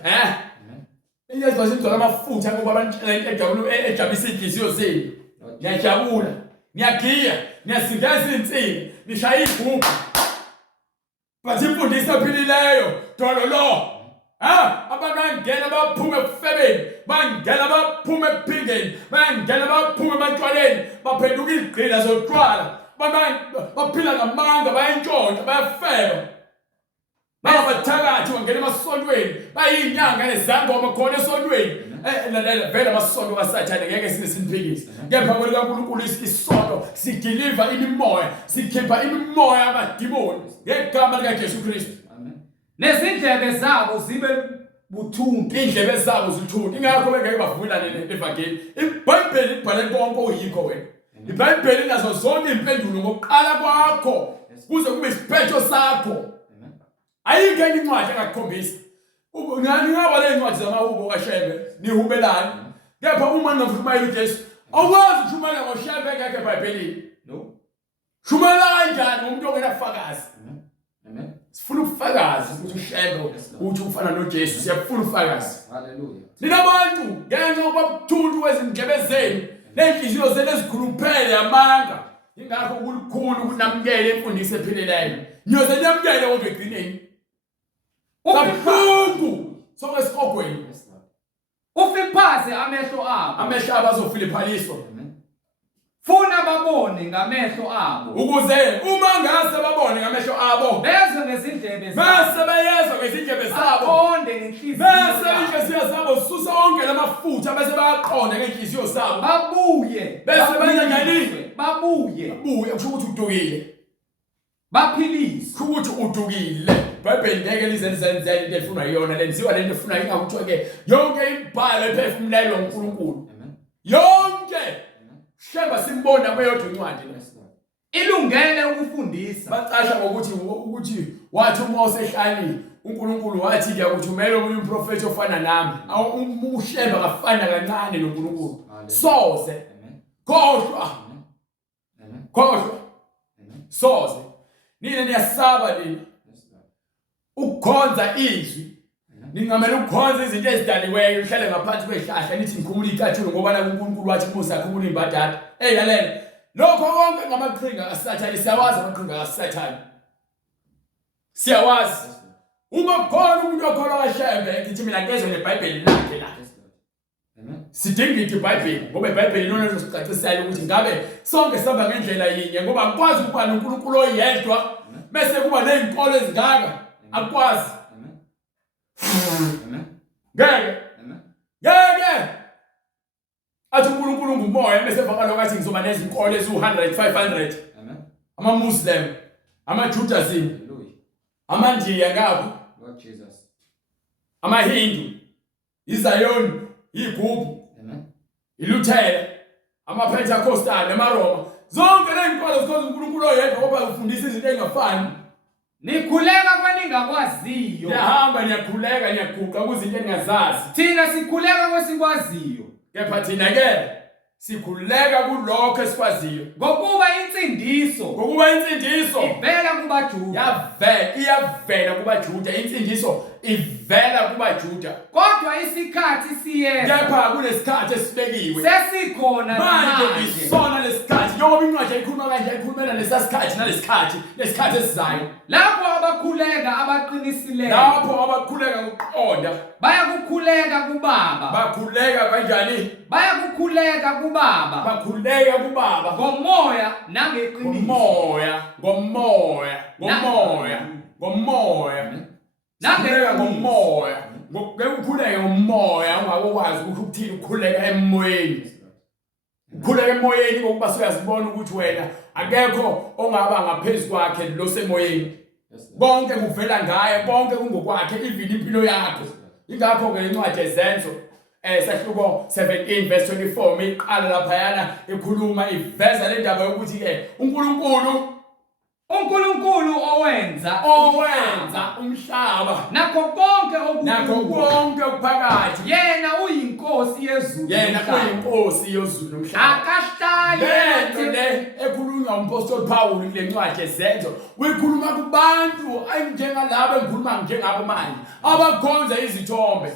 inyezwa zigcwele amafutha ngoba bantshela ejabulisa inhliziyo zenu niyajabula niyagiya niyasingaza insini nishaya igubhu bathi imfundiso ephilileyo dololo abantu bangena baphume ekufebeni bangena baphume ekuphingeni bangena baphume ematshwaleni baphenduka izigqila zotshwala abantu baphila ngamanga bayantshontsha bayafeba babathakathi bangena emasontweni bayinyanga nezangoma khona esontweni vele amasonto kasathane ngeke siniphikise kepha likaNkulunkulu isonto sideliver imimoya sikhipha imimoya yamadimoni ngegama likaJesu Kristu nezindlebe zabo zibe buthuntu indlebe zabo zithuntu ingakho bengeke bavumelane nevangeli iBhayibheli ibhale konke oyikho wena iBhayibheli inazo zonke impendulo ngokuqala kwakho kuze kube isiphetho sakho ayikho enye incwadi engakukhombisa ngingaba le ncwadi zamahubo kaShebe nihubelani kepha uma ningavumela uJesu awukwazi ukushumela ngoShebe ngeke eBhayibhelini shumela kanjani ngomuntu ongenafakazi sifuna ubufakazi ukuthi uShebe uthi ufana noJesu siyafuna ubufakazi haleluya ninabantu ngenxa yokuba buthuntu kwezindlebe zenu nenhliziyo zenu ezikhuluphele yamanga ingakho kulikhulu ukunamukela imfundiso ephilileyo nyoze nyamukele kodwa egcineni kabuhlungu sonke esiqogweni ufiphaze amehlo abo abazophiliphaliswa funa babone ngamehlo abo ukuze uma ngase babone ngamehlo abo bezwe ngezindlebe bese beyezwa ngezindlebe zabo baqonde ngenhliziyo bese inhliziyo zabo susa onke lamafutha bese bayaqonda ngenhliziyo zabo babuye bese banyanyaniswe babuye kusho ukuthi udukile baphiliswe ukuthi udukile iBhayibheli ngeke lizenzenzele into efuna yona lenziwa lento efuna ingakuthiwa ke yonke imibhalo ephefumulelwa uNkulunkulu yonke sheba simbona kweyodwa incwadi ilungele ukufundisa bacasha ukuthi wathi uma usehlani uNkulunkulu wathi ngiyakuthumela omunye umprofeti ofana nami usheba kafana kancane noNkulunkulu soze khohlwa soze nina niyasaba nina ukukhonza izwi ningamela ukukhonza izinto ezidaliweyo uhlale ngaphansi kwehlahla nithi ngikhumula icathulo ngoba la uNkulunkulu wathi Musa akhumula imbadada lalela lokho konke ngamaqhinga kaSathane siyawazi amaqhinga kaSathane siyawazi uma khona umuntu okholwa kaShembe ngithi mina ngezwe neBhayibheli lakhe la sidinga iBhayibheli ngoba iBhayibheli lona lizosicacisela ukuthi ngabe sonke sihamba ngendlela yinye ngoba akwazi ukuba noNkulunkulu oyedwa bese kuba nezinkolo ezingaka akwazi ngeke athi uNkulunkulu ngumoya bese baqala ukuthi ngizoba nezinkolo ezi100 500 ama-Muslim ama-Judaism amaNdiya ngapho Lord Jesus amaHindu iZion iGubu iLuthela amaPentecostal amaRoma zonke le zinkolo zikhonza uNkulunkulu oyedwa ngoba ufundisa izinto ezingafani nikhuleka kwaningakwaziyo niyahamba niyakhuleka niyaguqa kuzinto eningazazi thina sikhuleka kwesikwaziyo kepha thina ke sikhuleka kulokho esikwaziyo ngokuba insindiso ivela kubaJuda iyavela kubaJuda insindiso ivela kubaJuda kodwa isikhathi siyeza kepha kunesikhathi esibekiwe sesikhona manje isona lesikhathi njengoba incwadi ikhuluma kanje ikhulumela lesikhathi lesikhathi esizayo lapho abakhuleka abaqinisileyo lapho abakhuleka ukuqonda bayakukhuleka kubaba bakhuleka kanjani bayakukhuleka kubaba bakhuleka kubaba ngomoya nangeqiniso ngomoya nangeqiniso ngomoya ngokukhuleka ngomoya ungakwazi ukuthi ukuthini ukukhuleka emoyeni ukukhuleka emoyeni ngokuba siyazibona ukuthi wena akekho ongaba ngaphezulu kwakhe lo semoyeni konke kuvela ngaye konke kungokwakhe even impilo yakho ingakho ke incwadi ezenzo sahluko 17 verse 24 miqala lapha yana ikhuluma iveza le ndaba yokuthi ke uNkulunkulu owenza umhlaba nakho konke okuphakathi yena uyinkosi yezulu nomhlaba akahlali le ekhulunywa umpostoli Paul kule ncwadi ezenzo uyikhuluma kubantu njengalabo engikhuluma njengabo manje abakhonza izithombe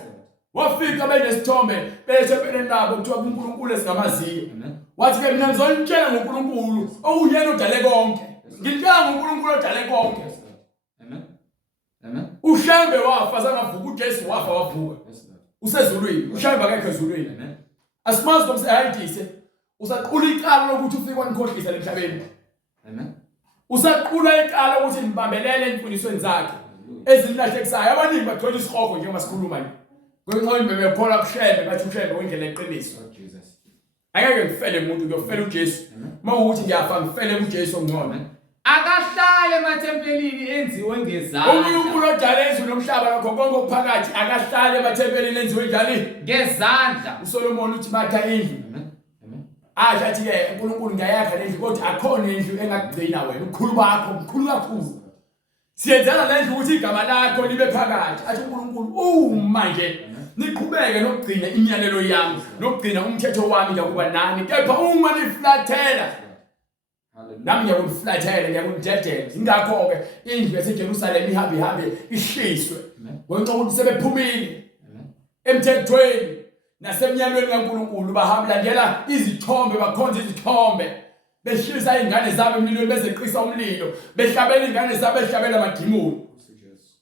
wafika benesithombe bese benenabo kuthiwa uNkulunkulu esingamaziyo wathi ke mina ngizonitshela ngoNkulunkulu okuyena odale konke ngitshela ngoNkulunkulu odale konke uShembe wafa sangavuka uJesu wavuka usezulwini uShembe akekho ezulwini asimazi nomsehayidise usaqula icala lokuthi ufike kwanikhohlisa emhlabeni usaqula icala ukuthi nibambelele emfundisweni zakhe ezilahlekisayo abaningi bagcwele isikhoko njengoba sikhuluma nje kwenqondo bephola kuShembe bathi uShembe wendlela eqiniso angeke ngifele umuntu ngiyofela uJesu mawukuthi ngiyafa ngifele uJesu ongcono akahlale emathempelini enziwe ngezandla uNkulunkulu odale izulu nomhlaba lakho konke okuphakathi akahlale emathempelini enziwe njani ngezandla uSolomon uthi batha indlu athi ke uNkulunkulu ngiyayakha lendlu kodwa akhona indlu engakugcina wena ukukhulu bakho mkhulu kakhulu siyenzela lendlu ukuthi igama lakho libe phakathi athi uNkulunkulu manje niqhubeke nokugcina imiyalelo yami nokugcina umthetho wami ngiyakuba nani kepha uma niflathela nami ngiyakuflathela ngiyakundedela ingakho ke indlu yaseJerusalem ihambe ihliswe ngenxa ukuthi sebephumile emthethweni nasemnyalweni kaNkulunkulu bahamba landela izithombe bakhonza izithombe behlisa ingane zabo emlilweni bezeqisa umlilo behlabela ingane zabo behlabela amadimoni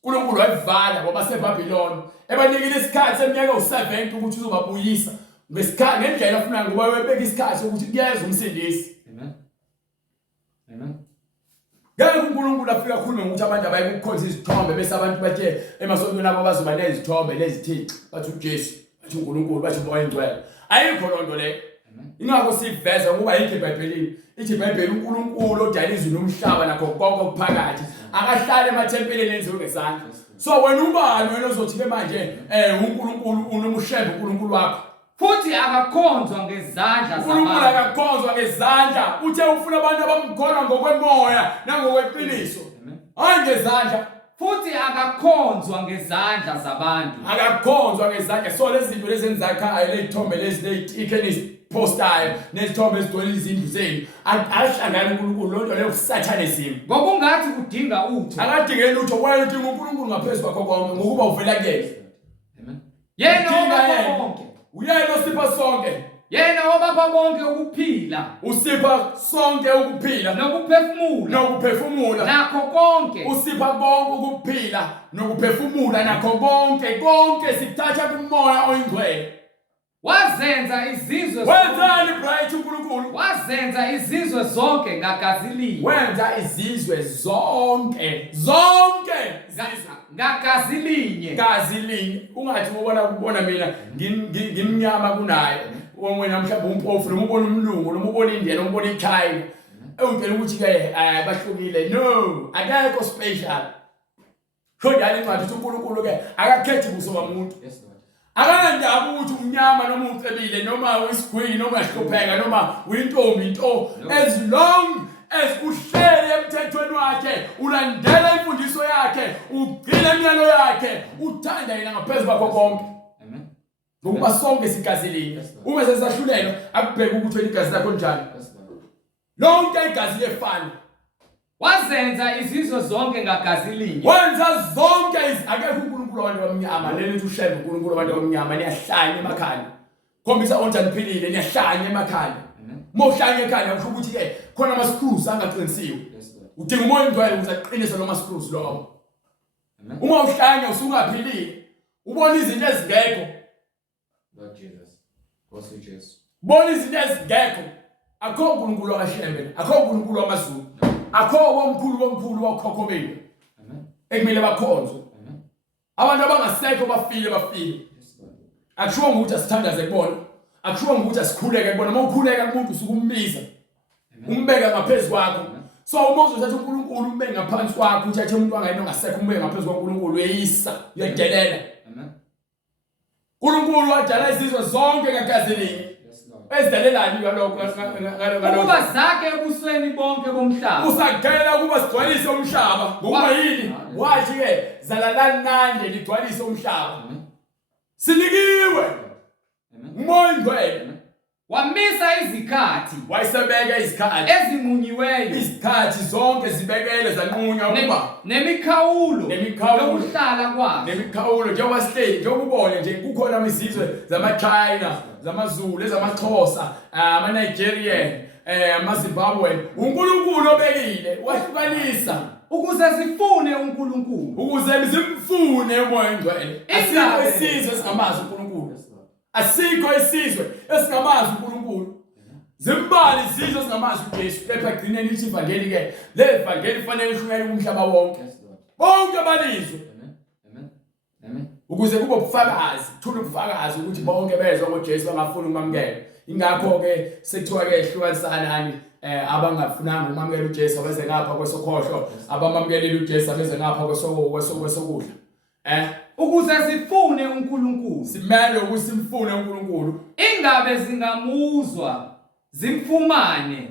uNkulunkulu wayivala ngoba seBabylon ebanikile isikhathi seminyaka u70 ukuthi uzobabuyisa ngesikhathi ngendlela afuna ngoba webeka isikhathi ukuthi kuyeza umsindisi. Amen. Amen. Ngeke uNkulunkulu afika khulume ukuthi abantu abayikukhonza izithombe bese abantu bathe emasontweni abo bazoba nezithombe lezithixi bathi uJesu bathi uNkulunkulu bathi uMoya Oyingcwele. Ayikho lonto le. Ingakho siveza ukuba yikho eBhayibhelini. Ithi iBhayibheli uNkulunkulu odala izulu nomhlaba nakho konke okuphakathi akahlale emathempelini enziwe ngesandla. So wena ubani wena ozothi ke manje uNkulunkulu unomushebe uNkulunkulu wakho futhi akakhonzwa ngezandla zabantu. uNkulunkulu akakhonzwa ngezandla uthe ufuna abantu abamkhona ngokwemoya nangokweqiniso hayi ngezandla futhi akakhonzwa ngezandla zabantu. Akakhonzwa ngezandla so lezi zinto lezi enzakhaya lezithombe lezi yeqiniso postayo nezithombe ezigcwele izindlu zenu alihlangana uNkulunkulu lonto leyo uSatanism ngokungathi kudinga utho. akadingeni utho wena udinga uNkulunkulu ngaphezulu kwakho konke ngokuba uvela kuyena. Amen. Yena obapha bonke. Uyena osipha sonke. Yena obapha bonke ukuphila. Usipha sonke ukuphila nokuphefumula. Nokuphefumula. Nakho konke. Usipha konke ukuphila nokuphefumula nakho konke konke sikuthatha kuMoya Oyingcwele. Wazenza izizwe wenzani bright uNkulunkulu wazenza izizwe zonke ngagazi linye. Wenza izizwe zonke ngagazi linye. Gazi linye ungathi ubona mina ngimnyama kunaye wena mhlawumbe umphofu noma ubona umlungu noma ubona India noma ubona iChina ewuntela ukuthi ke bahlukile. No, akekho special. Kodwa incwadi uNkulunkulu ke akakhethi buso bamuntu. Akanandaba ukuthi umnyama noma ucebile noma uyisigwili noma uyahlupheka noma uyintombi into as long as uhlele emthethweni wakhe ulandela imfundiso yakhe ugcina imiyalo yakhe uthanda yena ngaphezulu kwakho konke. Amen. Ngokuba sonke sigazi linye uma sesahlulelwa akubheka ukuthi wena igazi lakho njani lonke igazi lefana. Wazenza izizwe zonke ngagazi linye. Wenza zonke akekho uNkulunkulu wabantu abamnyama leli lithi ushebe uNkulunkulu wabantu abamnyama niyahlanya emakhaya khombisa onjani philile niyahlanya emakhaya. Mohlanya ekhaya kusho ukuthi ke khona ama screws angaqinisiwe udinga uMoya Oyingcwele ukuze aqinise lo ma screws lowo. Uma uhlanya usungaphilile ubona izinto ezingekho Lord Jesus Nkosi uJesu bona izinto ezingekho akho uNkulunkulu akashembe akho uNkulunkulu wamazulu akho omkhulu wakhokho benu ekumele bakhonzwe. Abantu abangasekho bafile akusho ukuthi asithandaze kubona akusho ukuthi asikhuleke kubona uma ukhuleka kumuntu usukumbiza umbeka ngaphezulu kwakho. So uma uzothatha uNkulunkulu umbeke ngaphansi kwakho uthathe umuntu wangayena ongasekho umbeke ngaphezulu kwaNkulunkulu uyisa uyadelela. uNkulunkulu wadala izizwe zonke ngagazi linye. Ezidelelani ngalokho ukuba zakhe ebusweni bonke bomhlaba. Usagcela ukuba sigcwalise umhlaba ngoba yini wathi ke zalalani nande ligcwalise umhlaba. Sinikiwe uMoya Oyingcwele wamisa izikhathi wayisebeka izikhathi ezimunyiweyo izikhathi zonke zibekele zanqunywa ukuba nemikhawulo yokuhlala kwazo nemikhawulo njengoba sihleli njengobone nje kukhona izizwe zamaChina zamaZulu ezamaXhosa amaNigerian amaZimbabwe uNkulunkulu obekile wahlukanisa ukuze sifune uNkulunkulu ukuze simfune uMoya Oyingcwele. Asikho isizwe esingamazi uNkulunkulu asikho isizwe esingamazi uNkulunkulu zimbali izizwe esingamazi uJesu kepha egcineni lithi ivangeli ke le ivangeli fanele ishunyelwe umhlaba wonke bonke abalizwe. Amen. Ukuze kube ubufakazi thula ubufakazi ukuthi bonke bezwe ngoJesu bangafuni ukumamukela. Ingakho ke sekuthiwa ke ehlukanisana abangafunanga ukumamukela uJesu abeze ngapha kwesokhohlo abamamukela uJesu abeze ngapha kwesokudla. Ukuze sifune uNkulunkulu simele ukuthi simfune uNkulunkulu ingabe zingamuzwa zimfumane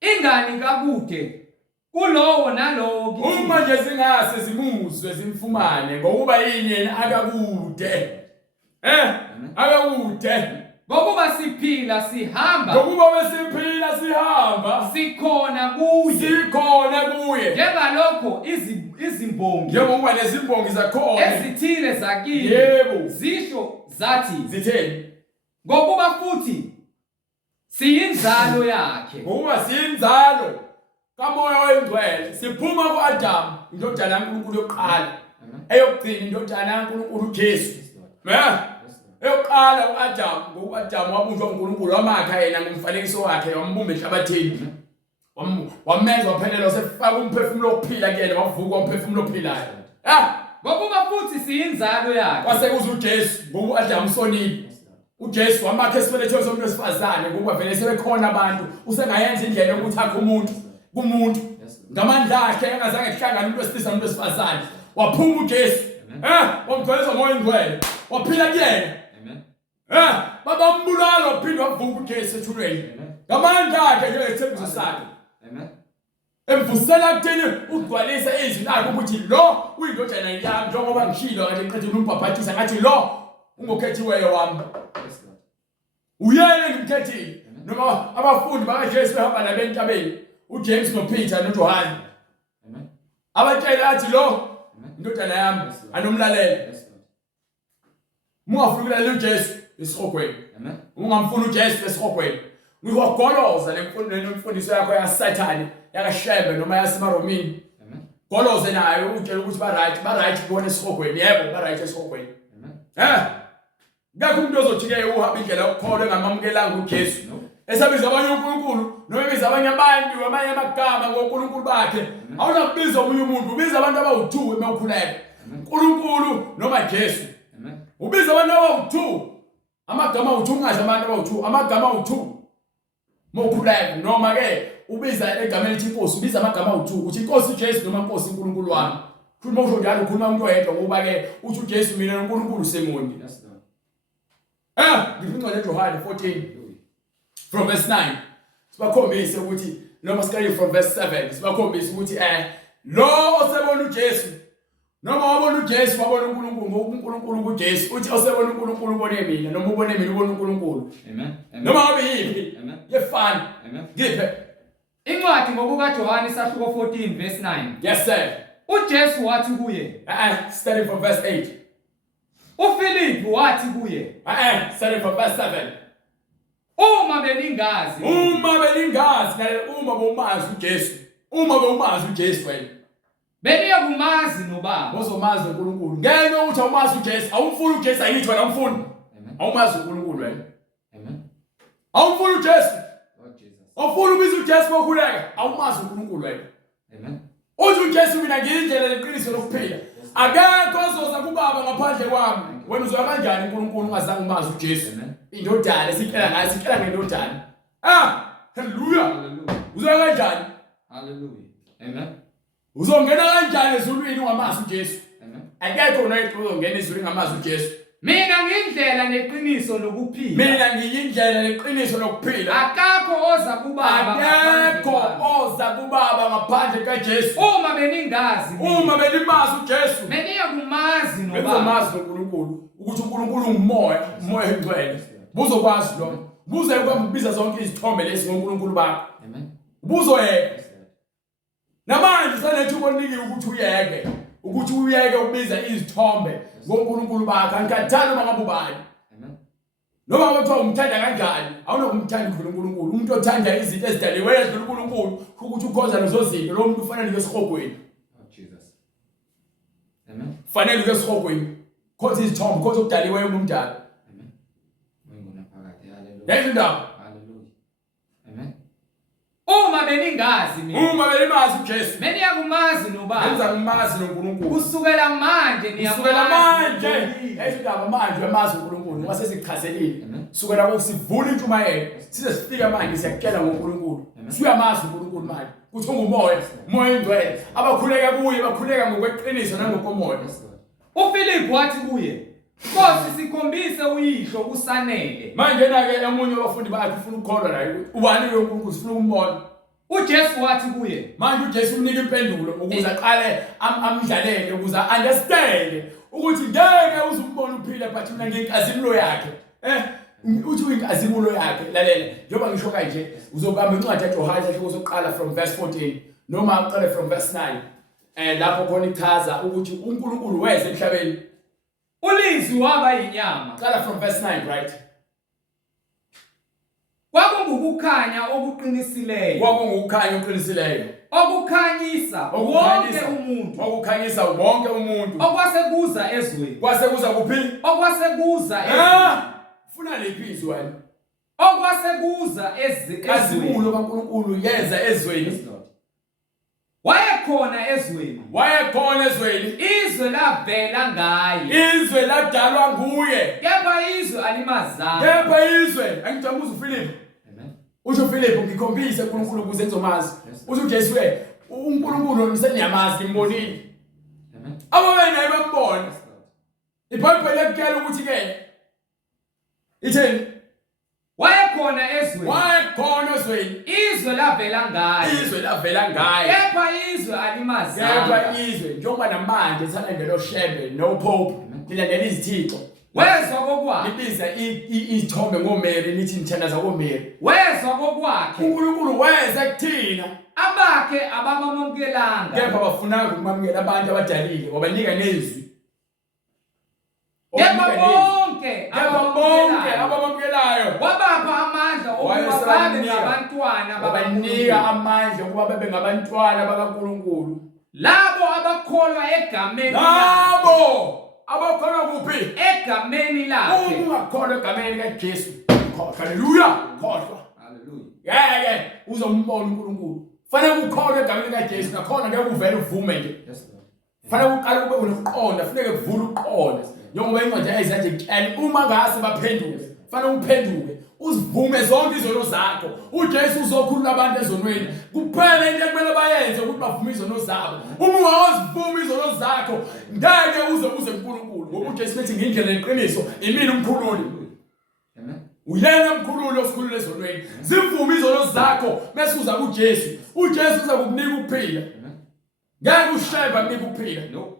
ingani kakude kulowo nalowo uma nje zingase zimuzwe zimfumane ngokuba yini akakude akakude ngokuba siphila sihamba ngokuba besiphila sihamba sikhona kuye njengalokho izimbongi njengoba lezimbongi zakhona ezithile zakile yebo zisho zathi zitheni ngokuba futhi siyinzalo yakhe. Ngoba siyinzalo kamoya oyingcwele. Siphuma kuAdam, indodana kaNkulunkulu yokuqala. Eyokugcina indodana kaNkulunkulu uJesu. Eyokuqala uAdam, ngokuAdam wabunjwa uNkulunkulu wamakha yena ngomfanekiso wakhe wambumba ehlabathini. Wamenza waphelela wasefaka umphefumulo wokuphila kuyena wavuka umphefumulo ophilayo. Ngokuba futhi siyinzalo yakhe. Kwase kuza uJesu ngokuAdam sonile. uJesu wamakha esibelethweni somuntu wesifazane ngoba vele sebekhona abantu usengayenza indlela yokuthi akhe umuntu kumuntu ngamandla akhe engazange kuhlangana umuntu wesilisa nomuntu wesifazane waphuma uJesu wamgcweleza ngomoya oyingcwele waphila kuyena babambulala waphinde wavuka uJesu ethulweni ngamandla akhe njengesithembiso sakhe emvusela kutheni ukugcwalisa izwi lakhe ukuthi lo uyindodana yami njengoba ngishilo kanje ngiqedile umbhabhatisa ngathi lo ungokhethiweyo wami uyena ngimkhethile noma abafundi bakaJesu behamba nabentabeni uJames noPeter noJohane abatshela athi lo indodana yami anomlalelo mungafuna ukulalela uJesu esihogweni ungamfuna uJesu esihogweni ngizogoloza lemfundiso yakho yaSathane yakaShembe noma yaseMaromini goloze nayo utshela ukuthi ba right kubona esihogweni yebo ba right esihogweni ngakho umuntu ozothike uhamba indlela yokukholwa engamamukelanga uJesu esabiza abanye uNkulunkulu noma ebiza abanye abantu amanye amagama ngoNkulunkulu bakhe awunakubiza omunye umuntu ubiza abantu abawu2 emakhuleka uNkulunkulu noma Jesu ubiza abantu abawu2 amagama awu2 ungazi abantu abawu2 amagama awu2 mokhuleka noma ke ubiza egama elithi inkosi ubiza amagama awu2 uthi inkosi uJesu noma inkosi uNkulunkulu wami futhi mawusho njalo ukhuluma umuntu oyedwa ngoba ke uthi uJesu mina noNkulunkulu semunye ngifuna leJohane 14 from verse 9 sibakhombise ukuthi noma sikale from verse 7 sibakhombise ukuthi lo osebona uJesu noma wabona uJesu wabona uNkulunkulu ngoba uNkulunkulu kuJesu uthi osebona uNkulunkulu ubone mina noma ubone mina ubone uNkulunkulu noma ngabe yipi yefana ngiphe incwadi ngokukaJohane isahluko 14 verse 9 yes sir uJesu wathi kuye starting from verse 8 uFilipi wathi kuye starting from verse 7 uma beningazi uma bomazi uJesu uma bomazi uJesu wena beniya kumazi noBaba ozomazi uNkulunkulu ngeke ukuthi awumazi uJesu awumfuni uJesu ayithi wena awumfuni awumazi uNkulunkulu wena awumfuni uJesu awufuni ubiza uJesu ngokhuleka awumazi uNkulunkulu wena uthi uJesu mina ngiyindlela leqiniso lokuphila akekho ozoza kuBaba ngaphandle kwami wena uzoya kanjani uNkulunkulu ungazange umazi uJesu indodana sikela ngayo sikela ngendodana haleluya uzoya kanjani haleluya amen uzongena kanjani ezulwini ungamazi uJesu akekho unoyedwa uzongena ezulwini ngamazi uJesu mina ngiyindlela neqiniso lokuphila mina ngiyindlela leqiniso lokuphila akakho oza kuBaba ngaphandle kaJesu uma benimazi uJesu beniya kumazi noBaba bezomazi uNkulunkulu ukuthi uNkulunkulu ngumoya umoya engcwele buzokwazi lo buze ukubiza zonke izithombe lezi ngoNkulunkulu bakho buzoyeka namanje sanethi ubonike ukuthi uyeke ukubiza izithombe ngoNkulunkulu bakho angikathali uma ngabe ubani noma kuthiwa umthanda kanjani awunokumthanda uNkulunkulu umuntu othanda izinto ezidaliweyo uNkulunkulu ukuthi ukhoza lezo zinto lo muntu ufanele ngesihogweni Jesus amen fanele ngesihogweni khoza izithombe khoza okudaliweyo umndalo amen ngingona phakathi haleluya yebo ndaba haleluya amen uma benimazi uJesu beniya kumazi noBaba benza kumazi noNkulunkulu kusukela manje ezindaba manje uyamazi uNkulunkulu ngoba sesichazelile sukela kusivula intshumayelo size sifika manje siyakutshela ngoNkulunkulu siyamazi uNkulunkulu manje kuthi ungumoya umoya engcwele abakhuleka kuye bakhuleka ngokweqiniso nangokomoya uFilipi wathi kuye Nkosi sikhombise uyihlo kusanele manje nake omunye wabafundi bakhe ufuna ukukholwa naye ubani lo uNkulunkulu sifuna ukumbona uJesu wathi kuye manje uJesu unika impendulo ukuze aqale amdlalele ukuze understand ukuthi ngeke uzumbona uphila but mina nginkazimulo yakhe uthi uyinkazimulo yakhe lalela njengoba ngisho kanje uzokubamba incwadi kaJohane ehluko sokuqala from verse 14 noma uqale from verse 9 lapho khona ichaza ukuthi uNkulunkulu weze emhlabeni ulizwi waba inyama qala from verse 9 right Kwakungukukhanya okuqinisileyo. Kwakungukukhanya okuqinisileyo. Okukhanyisa wonke umuntu. Okukhanyisa wonke umuntu. Okwasekuza ezweni. Kwasekuza kuphi? Okwasekuza ezweni. Ufuna lephi izwi wena? Okwasekuza ezweni. Kazimulo kaNkulunkulu yeza ezweni. Wayekhona ezweni. Wayekhona ezweni. Izwe lavela ngaye. Izwe ladalwa nguye. Kepha izwe alimazanga. Kepha izwe angijambuza uPhilip. Amen. Usho Philip ngikhombise uNkulunkulu ukuze nizomazi. Uthi uJesu uNkulunkulu niseniyamazi nimbonile. Amen. Ababene ayibambona. iBhayibheli yakutshela ukuthi ke itheni? Wayekhona ezweni. Wayekhona ezweni. Izwe lavela ngaye. Izwe lavela ngaye. Kepha izwe alimazanga. Kepha izwe njengoba namanje salandela oShebe no Pope lilandela izithixo. Wezwa kokwakhe. Libiza izithombe ngoMary nithi nithandaza ngoMary. Wezwa kokwakhe. uNkulunkulu weza kuthina. Abakhe abamamukelanga. Kepha bafunanga ukumamukela abantu abadalile wabanika nezwi. Kepha bonke abamamukelayo wabapha amandla okuba babe ngabantwana babanika amandla ukuba babe ngabantwana bakaNkulunkulu. Labo abakholwa egameni labo abakholwa kuphi? Egameni lakhe. Ungakholwa egameni kaJesu. Haleluya. Khohlwa. Haleluya. Uzombona uNkulunkulu. Fanele ukholwe egameni kaJesu nakhona ngeke uvele uvume nje. Fanele uqale kube unoqonda, funeke kuvule uqonda. Njengoba incwadi yayizathi kuqala uma ngase baphenduke, fanele uphenduke. Uzivume zonke izono zakho. uJesu uzokhulula abantu ezonweni. Kuphela into ekumele bayenze ukuthi bavume izono zabo. Uma ungazivumi izono zakho, ngeke uze kuNkulunkulu. Ngoba uJesu uthi ngindlela neqiniso, imini umkhululi. Amen. Uyena umkhululi osikhulula ezonweni. Zivume izono zakho bese uza kuJesu. uJesu uza kukunika ukuphila. Ngeke uSheba kunika ukuphila. No.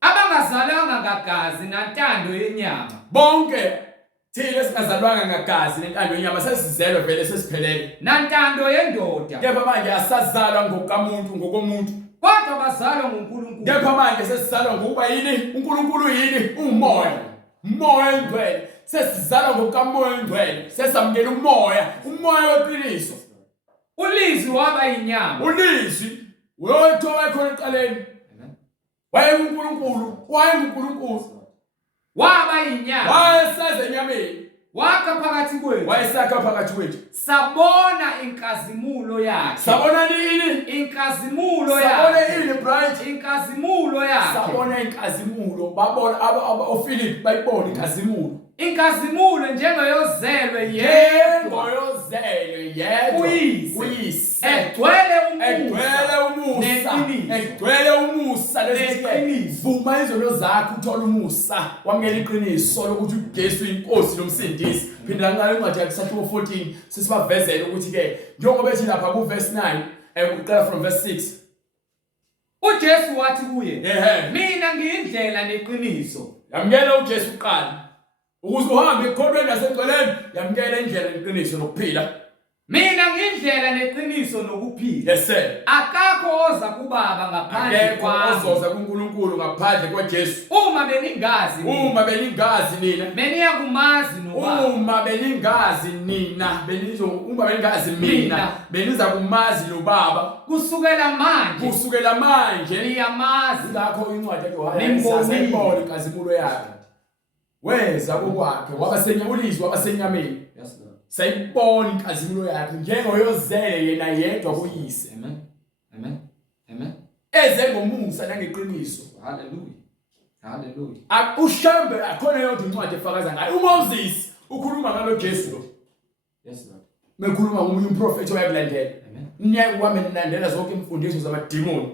Abangazalwanga ngagazi nantando yenyama. Bonke thina singazalwanga ngagazi nentando yenyama sesizelwe vele sesiphelele. Nantando yendoda. Kepha manje asazalwa ngokamuntu ngokomuntu. Kodwa bazalwa nguNkulunkulu. Kepha manje sesizalwa ngokuba yini? uNkulunkulu yini? Umoya. Umoya engcwele. Sesizalwa ngokamoya engcwele. Sesamukela umoya weqiniso. Ulizwi waba inyama. Ulizwi wethoba khona eqaleni. wayenguNkulunkulu. Waba inyama. Wayesaze enyameni. Wakha phakathi kwethu. Wayesakha phakathi kwethu. Sabona inkazimulo yakhe. Sabona nini? Inkazimulo yakhe. Sabona ini bright? Inkazimulo yakhe. Sabona inkazimulo. Babona oPhilip bayibona inkazimulo. Inkazimulo njengoyozelwe yedwa. Uyise. Egcwele umusa. Vuma izono zakho uthola umusa. Wamukela iqiniso lokuthi uJesu inkosi nomsindisi. Phindela ngale incwadi yakhe Psalm 14 sisibavezela ukuthi ke njengoba ethi lapha ku verse 9 ukuqala from verse 6. uJesu wathi kuye, mina ngiyindlela neqiniso. Yamukela uJesu uqala. Ukuze uhambe ekholweni nasegcweleni, yamukela indlela neqiniso nokuphila. Mina ngindlela neqiniso nokuphila. Yes sir. Akakho oza kubaba ngaphandle kwami. Ozoza kuNkulunkulu ngaphandle kwaJesu. Uma beningazi nina. Beniyakumazi noBaba. Uma beningazi mina, beniza kumazi noBaba. Kusukela manje. Niyamazi. Ngakho incwadi yaJohane sayibona inkazimulo yakhe. Weza kokwakhe ulizwi wabasenyameni. Yes Lord. Sayibona inkazimulo yakhe njengoyozele yena yedwa kuyise. Amen. Eze ngomusa nangeqiniso. Hallelujah. UShambe akhona yodwa incwadi efakaza ngayo. uMoses ukhuluma ngalo Jesu lo. Yes Lord. Mekhuluma ngomunye umprofeti oyakulandela. Amen. Niyeke kwami nilandela zonke imfundiso zamadimoni.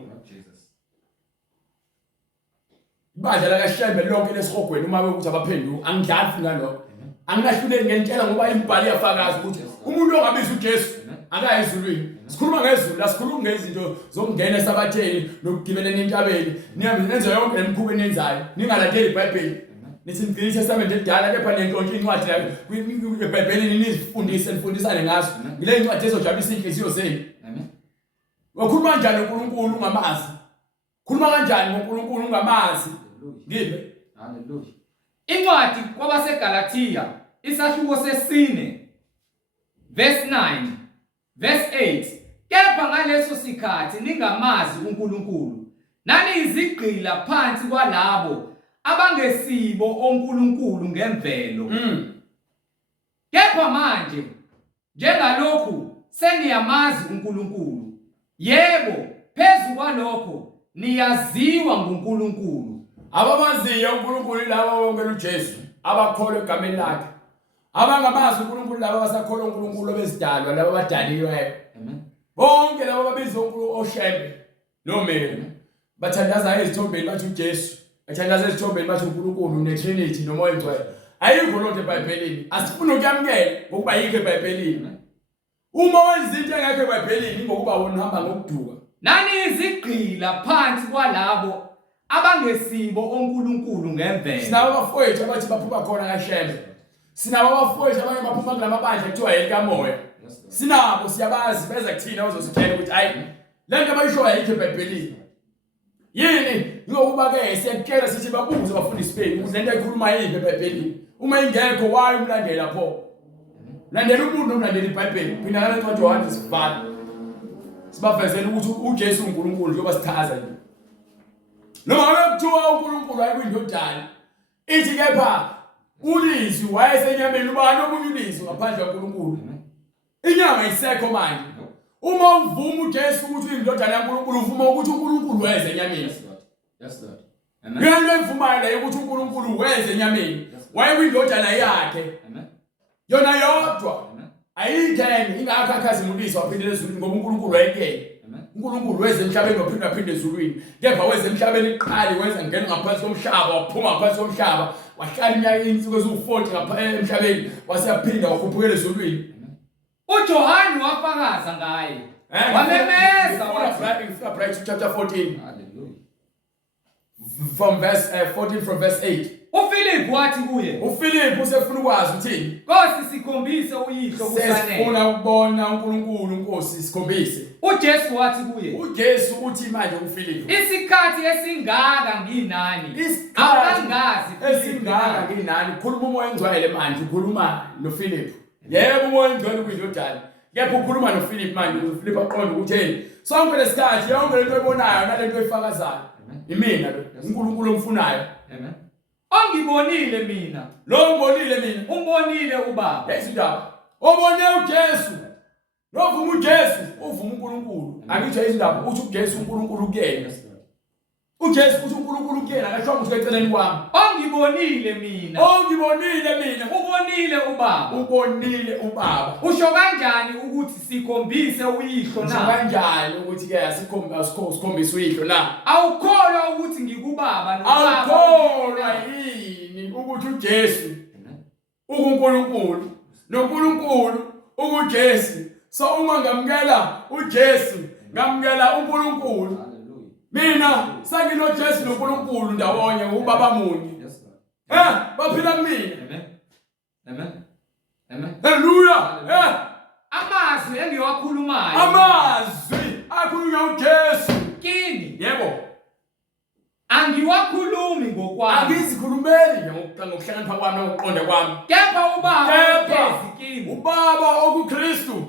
Ibandla lakaShembe lonke lesihogweni uma bekuthi abaphenduka angidlali ngalokho. Anginahluleli ngentshela ngoba imbhali yafakaza ukuthi umuntu ongabiza uJesu akayi ezulwini. Sikhuluma ngezulu, la sikhuluma ngezinto zokungena esabatheni nokugibela entabeni. Nihambe nenze yonke lemikhuba enenzayo. Ningalandeli iBhayibheli. Nithi ngicela iTestament elidala kepha nentonke incwadi la kwiBhayibheli nifundisane ngazo. Ngile incwadi ezojabulisa inhliziyo zenu. Wakhuluma kanjani uNkulunkulu ungamazi? Khuluma kanjani ngoNkulunkulu ungamazi? Ngibe. Hallelujah. Incwadi kwabaseGalatiya isahluko sesine verse 9, verse 8. Kepha ngaleso sikhathi ningamazi uNkulunkulu, naniyizigqila phansi kwalabo abangesibo onkulunkulu ngemvelo. Kepha manje njengalokhu seniyamazi uNkulunkulu, yebo, phezu kwalokho niyaziwa nguNkulunkulu. Abamaziyo uNkulunkulu laba bonke uJesu, abakholwa egameni lakhe. Abangamazi uNkulunkulu laba abasakholwa uNkulunkulu bezidalwa, laba abadaliweyo. Amen. Bonke laba babizwa uNkulunkulu oshembe nomeli. Bathandaza ezithombeni bathi uJesu, bathandaza ezithombeni bathi uNkulunkulu neTrinity noMoya Oyingcwele. Ayikho lonto eBhayibhelini. Asifuna ukuyamkela ngokuba yikho eBhayibhelini. Uma wenza into engekho eBhayibhelini ngokuba wona uhamba ngokuduka. Naniyizigqila phansi kwalabo abangesibo onkulunkulu ngemvelo. Sinabo abafowethu abathi baphuma khona kaShembe. Sinabo abafowethu abanye baphuma kulamabandla ekuthiwa yelikamoya. Sinabo siyabazi beza kuthina uzositshela ukuthi hayi lento abayishoyo ayikho eBhayibhelini. Yini ngokuba ke siyakutshela sithi babuze abafundisi bethu ukuthi lento ekhuluma yini eBhayibhelini. Uma ingekho waye umlandela pho. Landela umuntu nomlandela iBhayibheli. Phina ngale ncwadi yoHane sibhala. Sibavezela ukuthi uJesu uNkulunkulu njengoba sithaza nje. Noma kuthiwa uNkulunkulu ayikuyindodana. Ithi kepha ulizwi wayesenyameni ubani omunye ulizwi ngaphandle kaNkulunkulu. Inyama isekho manje. Uma uvuma uJesu ukuthi uyindodana kaNkulunkulu uvuma ukuthi uNkulunkulu weze enyameni. Yes Lord. Amen. Ngeke mvumayo la ukuthi uNkulunkulu weze enyameni. Wayekuyindodana yakhe. Amen. Yona yodwa. Ayitheni ingakho akhazimuliswa waphindela ezulwini ngoba uNkulunkulu wayekele. uNkulunkulu weze emhlabeni waphinda phinde ezulwini. Kepha weze emhlabeni iqali weza ngena ngaphansi komhlaba waphuma ngaphansi komhlaba wahlala iminyaka insuku ezu40 ngapha emhlabeni wasiyaphinda wakhuphukela ezulwini. uJohane wafakaza ngaye. Wamemeza wathi chapter 14. Hallelujah. From verse 14 from verse 8. uPhilip wathi kuye. uPhilip usefuna ukwazi uthini? Nkosi sikhombise uyihlo kufanele. Sifuna ukubona uNkulunkulu Nkosi sikhombise. uJesu wathi kuye. uJesu uthi manje kuPhilip. Isikhathi esingaka nginani. Abangazi esingaka nginani. Khuluma uMoya Oyingcwele manje ukhuluma noPhilip. Yebo uMoya Oyingcwele kuyindodana. Kepha ukhuluma noPhilip manje uPhilip aqonda ukuthi sonke lesikhathi yonke lento oyibonayo nalento oyifakazayo. Imina lo uNkulunkulu omfunayo. Amen. Ongibonile mina. Lo ngibonile mina. Umbonile uBaba. Izindaba. Obone uJesu. Lovuma uJesu, uvuma uNkulunkulu. Angithi izindaba uthi uJesu uNkulunkulu kuyena. uJesu uthi uNkulunkulu kuyena akasho ukuthi eceleni kwami. Ongibonile mina. Ongibonile mina. Ubonile uBaba. Ubonile uBaba. Usho kanjani ukuthi sikhombise uyihlo na? Usho kanjani ukuthi ke asikhombise uyihlo na? Awukholwa ukuthi ngikuBaba noBaba. Awukholwa yini ukuthi uJesu uNkulunkulu noNkulunkulu uJesu. So uma ngamukela uJesu ngamukela uNkulunkulu. Mina sangino Jesu noNkulunkulu ndawonye uBaba munye. Baphila kumina. Amen. Amen. Amen. Hallelujah. Amazwi engiwakhulumayo. Amazwi akhulunywa uJesu Kini. Yebo. Angiwakhulumi ngokwami. Angizikhulumeli ngokuhlakanipha kwami nokuqonda kwami. Kepha uBaba ezikini. Ubaba okuKristu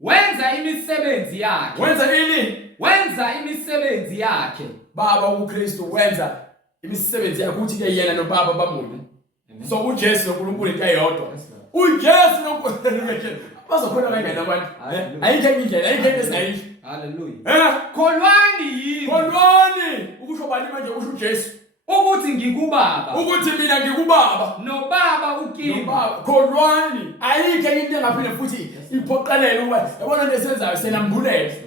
wenza imisebenzi yakhe. Wenza ini? Wenza imisebenzi yakhe. Baba uKristu wenza imisebenzi yakhe ukuthi ke yena noBaba bamunye. So uJesu noNkulunkulu into eyodwa. uJesu noNkulunkulu bazokhona kanjani abantu? Ayikho indlela, ayikho esingayisho. Hallelujah. Kholwani yini? Kholwani ukusho bani manje usho uJesu ukuthi ngikuBaba. ukuthi mina ngikuBaba noBaba ukini. noBaba kholwani. Ayikho into engaphinde futhi iphoqelele uba yabona into esenzayo senambulele.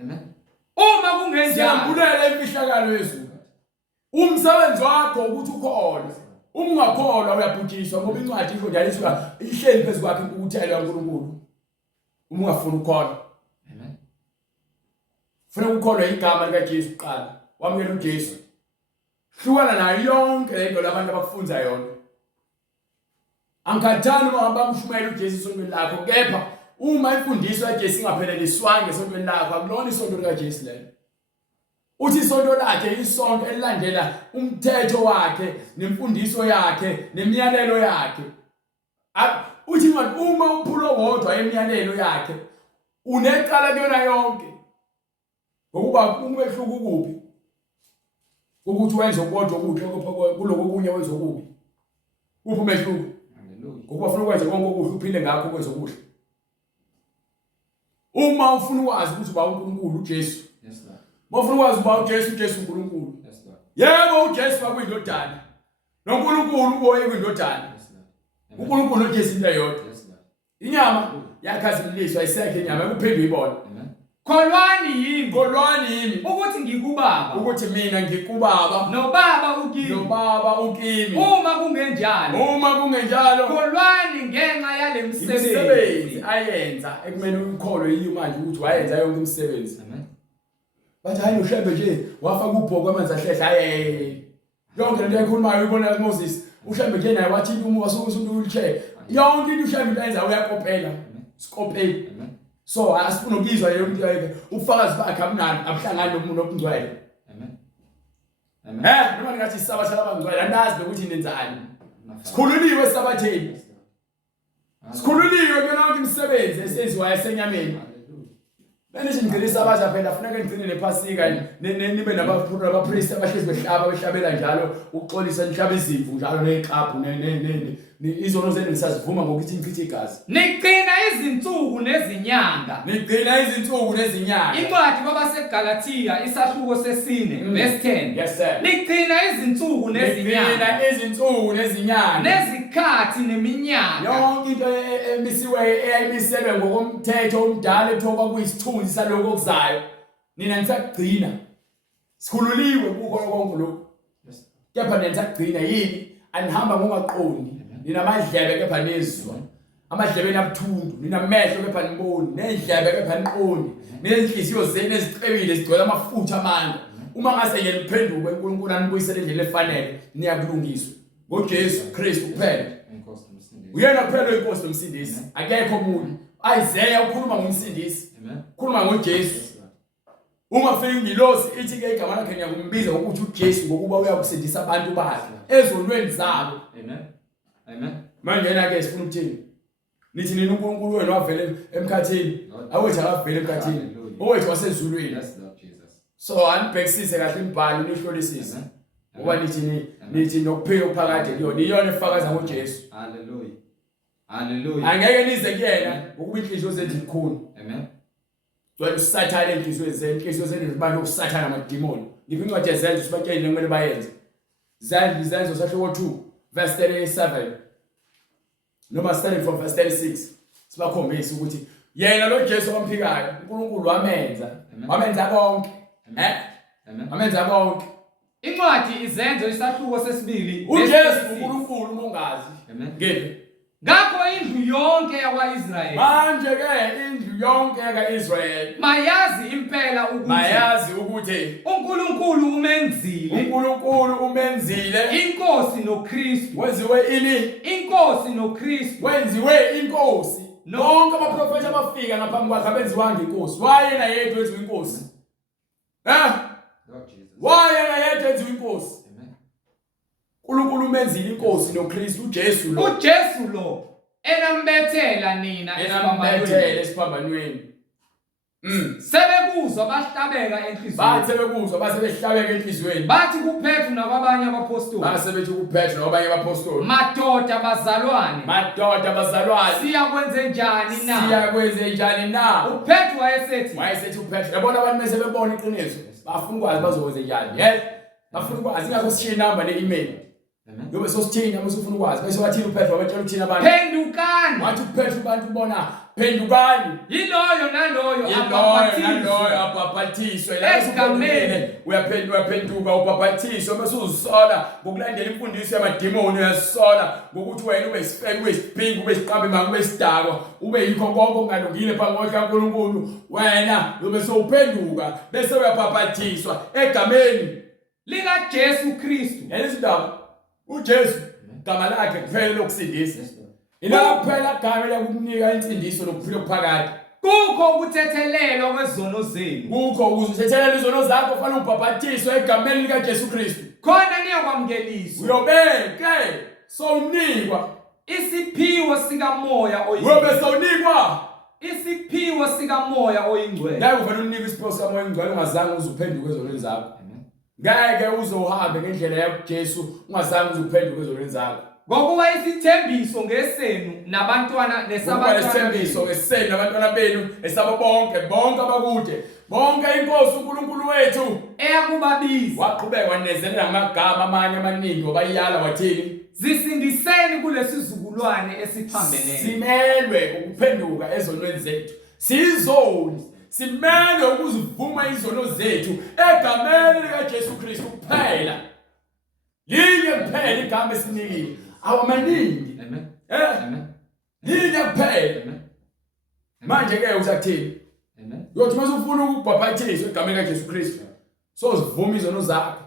Amen. Uma kungenjalo siyambulele imfihlakalo yezulu. Umsebenzi wakho ukuthi ukholwe. Uma ungakholwa uyabhujiswa ngoba incwadi isho njalo isuka ihleli phezu kwakhe ukuthela kaNkulunkulu. Uma ungafuna ukholwa. Amen. Funa ukukholwa igama likaJesu kuqala. Wamukela uJesu. Hlukana nayo yonke lento labantu abakufunza yona. Angikhathani uma bamshumela uJesu esontweni lakho, kepha uma imfundiso kaJesu ingapheleliswanga esontweni lakho akulona isonto likaJesu lelo. Uthi isonto lakhe isonto elilandela umthetho wakhe nemfundiso yakhe nemiyalelo yakhe. uthi manje uma uphula wodwa emiyalelo yakhe unecala kuyona yonke ngokuba umehluko ukuphi ukuthi wenze kodwa ukuthi kuloko kunye wenze okubi kuphi umehluko ngokuba ufuna ukwenza konke okuhle uphile ngakho kwenza okuhle uma ufuna ukwazi ukuthi uba uNkulunkulu uJesu ufuna ukwazi uba uJesu uNkulunkulu yebo uJesu wakuyindodana noNkulunkulu oyekuyindodana uNkulunkulu uJesu into eyodwa inyama yakhaziliswa isekhe inyama ekuphindwe ibona kholwani yimi ukuthi ngikubaba ukuthi mina ngikubaba nobaba ukimi uma kungenjalo kholwani ngenxa yale misebenzi ayenza ekumele ukholwe yiyo manje ukuthi wayenza yonke imisebenzi bathi hayi ushebe nje wafaka ubhoko amanzi ahlehla yonke lento ekhulumayo ibona kuMoses ushebe nje naye wathi uma wasukuthi wheelchair yonke into ushebe into ayenza uyakopela sikopela so asifuna ukuzwa yena umuntu yake ubufakazi bakhe amnandi abuhlangani nomuntu obungcwele noma ngathi isabatha labangcwele andazi ukuthi nenzani sikhululiwe sabatheni sikhululiwe kuyona yonke imisebenzi esenziwayo esenyameni benithi ngicela isabatha phela kufuneka ngigcine nephasika nibe nabapriest abahlezi behlabela njalo ukuxolisa nihlaba izimvu njalo neqaphu izono zenu ngisazivuma ngokuthi ngichithe igazi nigcina izinsuku nezinyanga incwadi kwabaseGalatia isahluko sesine verse 10 yes sir nigcina izinsuku nezinyanga nezikhathi neminyaka yonke into emisiwe eyayimiselwe ngokomthetho omdala ethoka kuyisithunzi saloko okuzayo nina nisagcina sikhululiwe kukho konke lokho kepha nisagcina yini anihamba ngongaqondi ninamadlebe kepha nezwa amadlebeni abuthundu ninamehlo kepha niboni nendlebe kepha niqondi nezinhliziyo zenu ezicebile zigcwele amafutha amandla uma ngase ngeliphenduka uNkulunkulu anibuyisele endlela efanele niyakulungiswa ngoJesu Kristu kuphela uyena kuphela inkosi nomsindisi akekho umuntu Isaiah ukhuluma ngomsindisi ukhuluma ngoJesu uma fika ingilosi ithi ke igama lakhe ngiyakumbiza ukuthi uJesu ngokuba uyakusindisa abantu bakhe ezolweni zabo amen manje yena ke sifuna ukuthini nithi nina uNkulunkulu wenu wavele emkhathini awethu akavele emkhathini owethu wasezulwini so anibhekisise kahle imibhalo nihlolisise ngoba nithi nokuphila okuphakade kuyona iyona efakaza ngoJesu haleluya angeke nize kuyena ngokuba inhliziyo zenu zikhulu amen Jwale usathana inhliziyo zenu zibani ukusathana amademoni ngiphi incwadi yezenzo sibatshele kumele bayenze izenzo sahluko 2 verse 37 noma starting from verse 36 sibakhombisa ukuthi yena lo Jesu omphikayo uNkulunkulu wamenza konke amenza konke incwadi izenzo isahluko sesibili uJesu uNkulunkulu umongazi ngeke ngakho indlu yonke yakwaIsrayeli manje ke indlu yonke yakwaIsrayeli mayazi impela ukuthi uNkulunkulu umenzile inkosi noKristu wenziwe ini inkosi noKristu wenziwe inkosi bonke abaprofeti abafika ngaphambi kwakhe abenziwanga inkosi wayena yedwa wenziwe inkosi wayena yedwa wenziwe inkosi uNkulunkulu umenzile inkosi noKristu uJesu lo enambethela nina esiphambanweni sebekuzwa bahlabeka enhliziyweni basebehlabeka enhliziyweni bathi kuPetru nakwabanye abapostoli madoda bazalwane siyakwenze njani na uPetru wayesethi uPetru yabona abantu mase bebona iqiniso bafuna ukwazi bazokwenza njani bafuna ukwazi ingakho sishiye number ne-email yobe sosithina mase ufuna ukwazi bese wathini uPetru wabatshela ukuthina abantu phendukani wathi uPetru abantu bona phendukani yiloyo naloyo abhaphathiswe egameni uyaphenduka ubhaphathiswe bese uzisola ngokulandela imfundiso yamademoni uyazisola ngokuthi wena ube isifebe ube isiphingi ube isiqambe manje ube isidakwa ube yikho konke okungalungile phambi kwaNkulunkulu wena ube sowuphenduka bese uyabhaphathiswa egameni likaJesu Kristu yalizindaba uJesu igama lakhe kuphela lokusindisa ila kuphela igama lokunika insindiso lokuphila okuphakade kukho ukuthethelelwa kwezono zenu kukho ukuthethelela izono zakho kufanele ubhaphathiswe egameni likaJesu Kristu khona niyakwamukeliswa uyobeke sowunikwa isiphiwo sikamoya Uyobe sawunikwa. isiphiwo sikamoya oyingcwele. Ngeke uvele unikwe isiphiwo sikamoya oyingcwele ungazange uzuphenduke ezonweni zakho. Ngeke uzohambe ngendlela yakuJesu ungazange uzuphenduke ezonweni zakho. Ngokuba isithembiso ngesenu nabantwana nesabantwana. Isithembiso ngesenu nabantwana benu esabo bonke abakude. Bonke inkosi uNkulunkulu wethu eyakubabiza waqhubeka wanezelela ngamagama amanye amaningi wabayala wathini zisindiseni kulesizukulwane esiphambeneyo. Simelwe ukuphenduka ezonweni zethu. Sizoni simelwe ukuzivuma izono zethu egameni likaJesu Kristu kuphela. Linye kuphela igama esinikiwe. Awamaningi. Amen. Amen. Linye kuphela. Amen. Manje ke usathini? Amen. Yothi mase ufuna ukubhaphathizwa egameni likaJesu Kristu. Sozivuma izono zakho.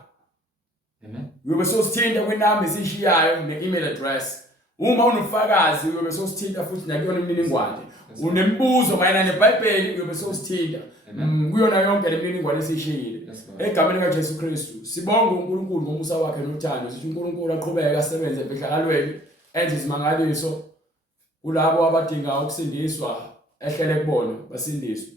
Amen. Uyobe sosithinta kwinamba esishiyayo ne-email address. Uma unofakazi uyobe sosithinta futhi nakuyona imininingwane. Unembuzo mayelana neBhayibheli uyobe sosithinta. Kuyona yonke lemininingwane esishiyile. Egameni likaJesu Kristu. Sibonga uNkulunkulu ngomusa wakhe nothando. Sithi uNkulunkulu aqhubeke asebenze emfihlakalweni enze izimangaliso kulabo abadinga ukusindiswa ehlele kubona basindiswe.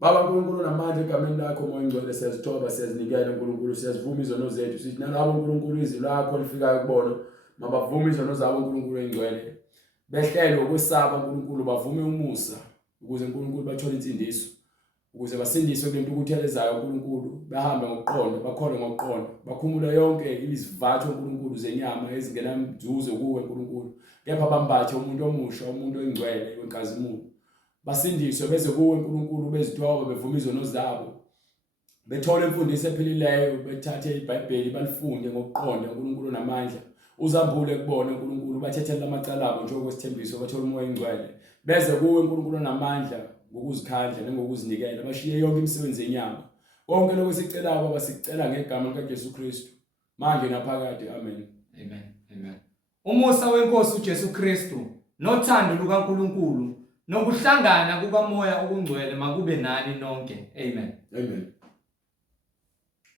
Baba uNkulunkulu namandla egameni lakho moya ngcwele siyazithoba siyazinikela uNkulunkulu siyazivuma izono zethu sithi nalabo uNkulunkulu izwi lakho lifikayo kubona mabavuma izono zabo uNkulunkulu engcwele behlele ukwesaba uNkulunkulu bavume umusa ukuze uNkulunkulu bathole insindiso ukuze basindiswe kulento ukuthelezayo uNkulunkulu bahambe ngokuqonda bakhole ngokuqonda bakhumula yonke izivatho uNkulunkulu zenyama ezingena mzuzo kuwe uNkulunkulu kepha bambathe umuntu omusha umuntu engcwele wenkazimulo basindiswe beze kuwe uNkulunkulu bezithoba bevuma izono zabo bethole imfundiso ephilileyo bethathe iBhayibheli balifunde ngokuqonda uNkulunkulu namandla uzambule kubona uNkulunkulu bathethela amacala abo njengoba sithembiso bathole umoya engcwele beze kuwe uNkulunkulu namandla ngokuzikhandla nengokuzinikela bashiye yonke imisebenzi yenyama konke lokho sicela baba sicela ngegama likaJesu Kristu manje naphakade amen. Amen. Amen. Umusa wenkosi uJesu Kristu nothando lukaNkulunkulu nokuhlangana kukamoya okungcwele makube nani nonke. Amen. Amen.